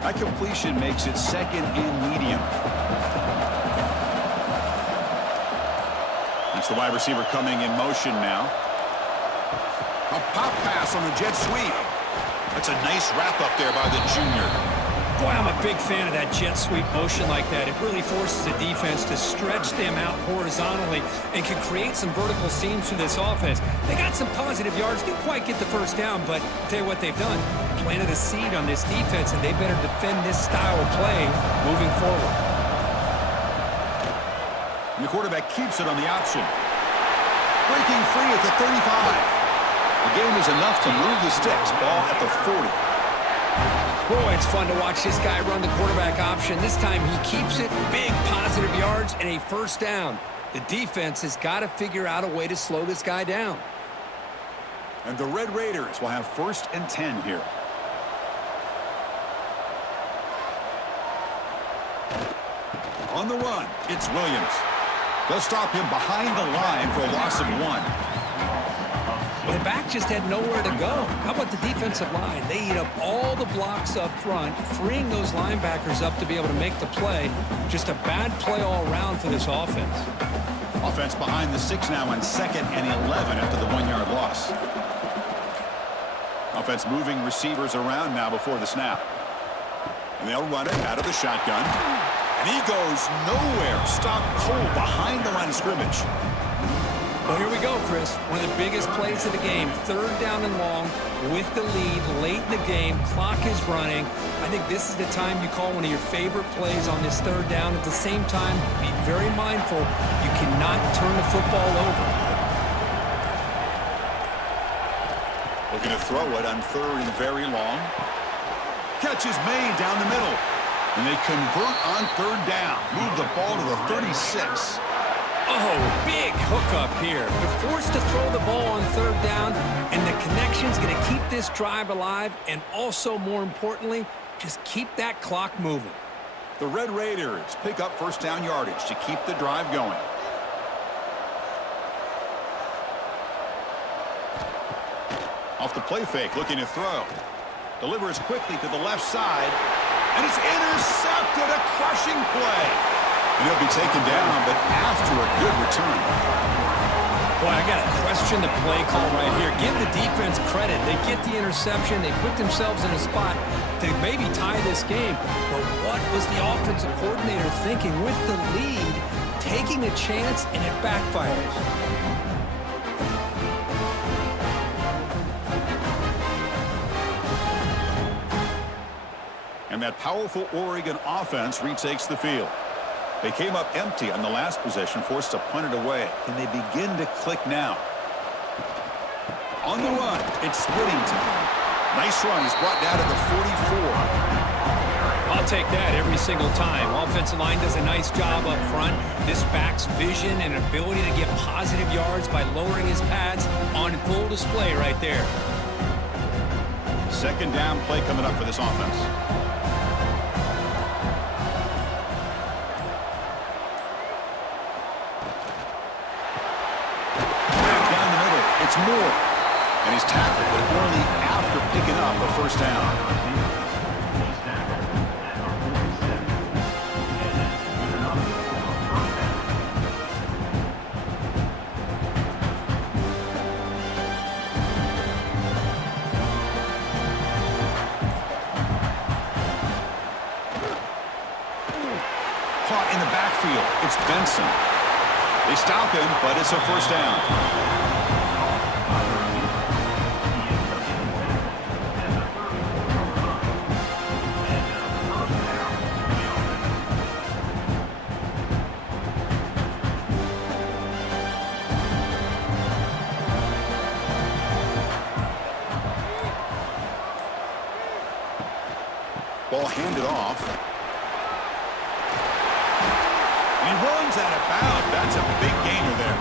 That completion makes it second and medium. That's the wide receiver coming in motion now. A pop pass on the jet sweep. That's a nice wrap up there by the junior. Boy, I'm a big fan of that jet sweep motion like that. It really forces the defense to stretch them out horizontally and can create some vertical seams for this offense. They got some positive yards. Didn't quite get the first down, but I'll tell you what they've done. Planted a seed on this defense, and they better defend this style of play moving forward. And the quarterback keeps it on the option. Breaking free at the 35. The game is enough to move the sticks. Ball at the 40. Boy, it's fun to watch this guy run the quarterback option. This time he keeps it, big positive yards, and a first down. The defense has got to figure out a way to slow this guy down. And the Red Raiders will have first and 10 here. On the run, it's Williams. They'll stop him behind the line for a loss of 1. Well, the back just had nowhere to go. How about the defensive line? They eat up all the blocks up front, freeing those linebackers up to be able to make the play. Just a bad play all around for this offense. Offense behind the 6 now on 2nd and 11 after the 1-yard loss. Offense moving receivers around now before the snap. And they'll run it out of the shotgun. And he goes nowhere. Stop cold behind the line of scrimmage. Well, here we go, Chris. One of the biggest plays of the game. 3rd down and long with the lead late in the game. Clock is running. I think this is the time you call one of your favorite plays on this 3rd down. At the same time, be very mindful. You cannot turn the football over. Looking to throw it on 3rd and very long. Catch is made down the middle. And they convert on 3rd down. Move the ball to the 36. Oh, big hookup here. They're forced to throw the ball on 3rd down, and the connection's going to keep this drive alive, and also, more importantly, just keep that clock moving. The Red Raiders pick up first down yardage to keep the drive going. Off the play fake, looking to throw. Delivers quickly to the left side, and it's intercepted. A crushing play. And he'll be taken down, but after a good return. Boy, I got to question the play call right here. Give the defense credit. They get the interception. They put themselves in a spot to maybe tie this game. But what was the offensive coordinator thinking with the lead, taking a chance, and it backfires? And that powerful Oregon offense retakes the field. They came up empty on the last possession, forced to punt it away. Can they begin to click now? On the run, it's Whittington. Nice run. He's brought down to the 44. I'll take that every single time. Offensive line does a nice job up front. This back's vision and ability to get positive yards by lowering his pads on full display right there. Second down play coming up for this offense. It's Moore, and he's tackled, but only after picking up a first down. Caught in the backfield. It's Benson. They stop him, but it's a first down. Ball handed off. He runs out of bounds. That's a big gainer there.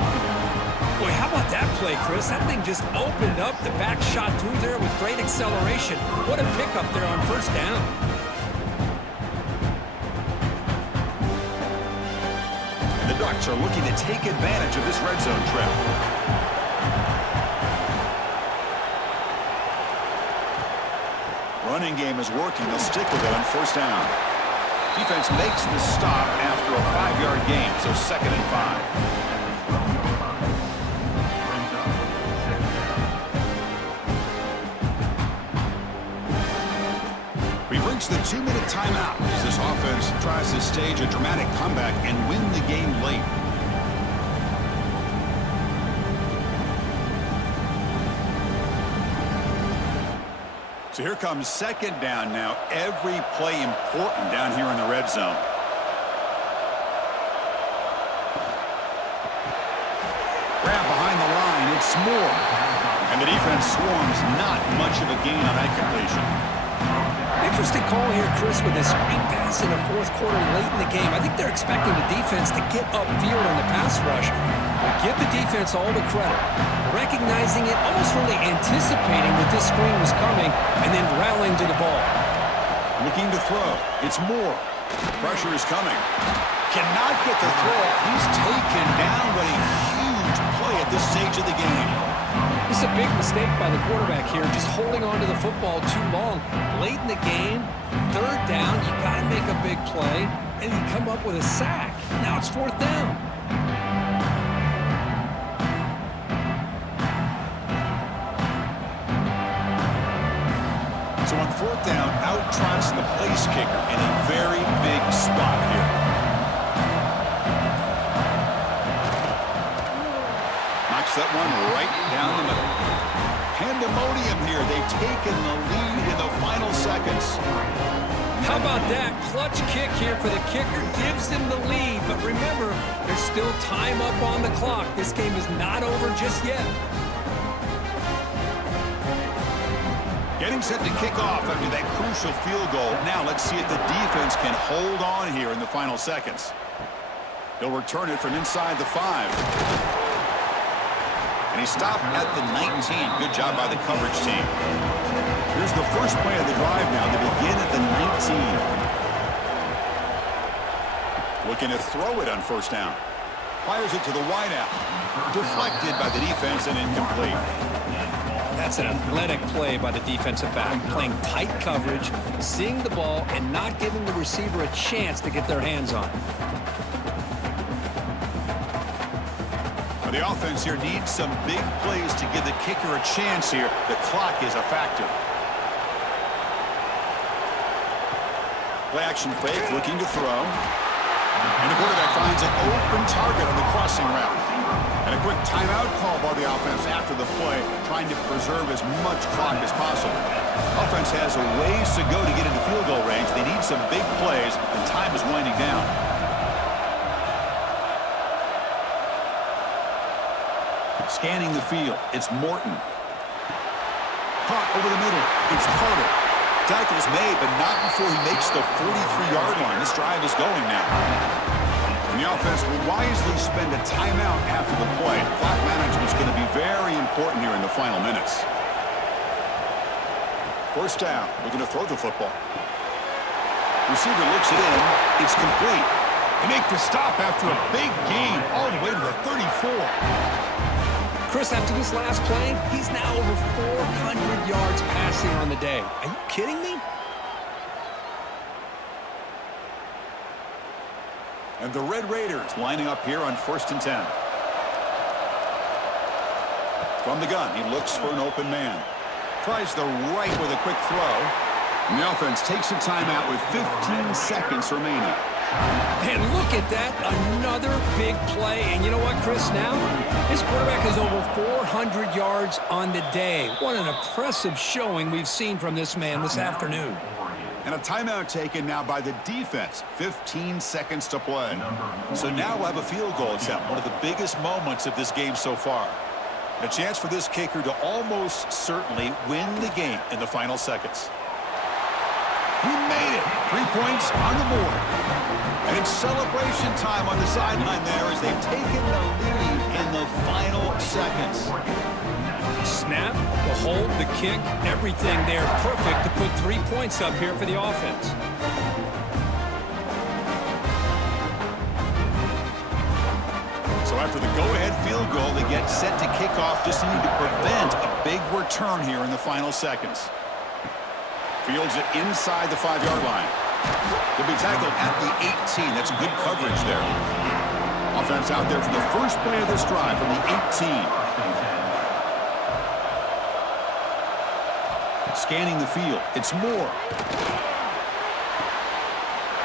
Boy, how about that play, Chris? That thing just opened up. The back shot through there with great acceleration. What a pickup there on first down. And the Ducks are looking to take advantage of this red zone trip. Running game is working. They'll stick with it on first down. Defense makes the stop after a 5-yard gain, so 2nd and 5. We've reached the 2-minute timeout as this offense tries to stage a dramatic comeback and win the game late. So here comes second down now. Every play important down here in the red zone. Grab behind the line. It's Moore. And the defense swarms. Not much of a gain on that completion. Interesting call here, Chris, with this screen pass in the fourth quarter late in the game. I think they're expecting the defense to get upfield on the pass rush. But give the defense all the credit. Recognizing it, almost really anticipating that this screen was coming, and then rallying to the ball. Looking to throw. It's Moore. Pressure is coming. Cannot get the throw. He's taken down, but a huge play at this stage of the game. This is a big mistake by the quarterback here, just holding on to the football too long. Late in the game, third down, you got to make a big play, and you come up with a sack. Now it's fourth down. So on fourth down, out trots the place kicker in a very big spot here. Knocks that one right down the middle. Pandemonium here. They've taken the lead in the final seconds. How about that? Clutch kick here for the kicker. Gives them the lead. But remember, there's still time up on the clock. This game is not over just yet. Getting set to kick off after that crucial field goal. Now let's see if the defense can hold on here in the final seconds. They'll return it from inside the 5. And he stopped at the 19. Good job by the coverage team. Here's the first play of the drive now. They begin at the 19. Looking to throw it on first down. Fires it to the wideout. Deflected by the defense and incomplete. That's an athletic play by the defensive back, playing tight coverage, seeing the ball, and not giving the receiver a chance to get their hands on it. The The offense here needs some big plays to give the kicker a chance here. The clock is a factor. Play action fake, looking to throw. And the quarterback finds an open target on the crossing route. And a quick timeout call by the offense after the play, trying to preserve as much clock as possible. Offense has a ways to go to get into field goal range. They need some big plays, and time is winding down. Scanning the field, it's Morton. Caught over the middle, it's Carter. Tackle's made, but not before he makes the 43-yard line. This drive is going now. And the offense will wisely spend a timeout after the play. Clock management is going to be very important here in the final minutes. First down, looking to throw the football. Receiver looks it in. It's complete. They make the stop after a big gain all the way to the 34. Chris, after this last play, he's now over 400 yards passing on the day. Are you kidding me? And the Red Raiders lining up here on 1st and 10. From the gun, he looks for an open man. Tries the right with a quick throw. And the offense takes a timeout with 15 seconds remaining. And look at that, another big play. And you know what, Chris, now? This quarterback is over 400 yards on the day. What an impressive showing we've seen from this man this afternoon. And a timeout taken now by the defense. 15 seconds to play. So now we'll have a field goal attempt, one of the biggest moments of this game so far. A chance for this kicker to almost certainly win the game in the final seconds. He made it. 3 points on the board. And it's celebration time on the sideline there as they've taken the lead in the final seconds. Snap, the hold, the kick, everything there perfect to put 3 points up here for the offense. So after the go-ahead field goal, they get set to kick off, just need to prevent a big return here in the final seconds. Fields it inside the 5-yard line. They'll be tackled at the 18. That's good coverage there. Offense out there for the first play of this drive from the 18. Scanning the field, it's Moore.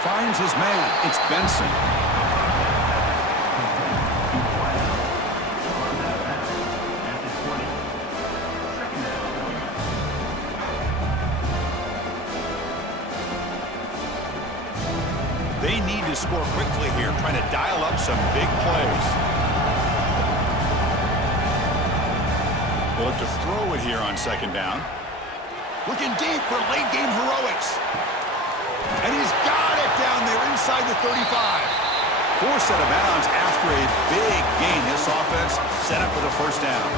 Finds his man, it's Benson. They need to score quickly here, trying to dial up some big plays. They'll look to throw it here on 2nd down. Looking deep for late-game heroics. And he's got it down there inside the 35. Forced out of bounds after a big gain. This offense set up for the 1st down.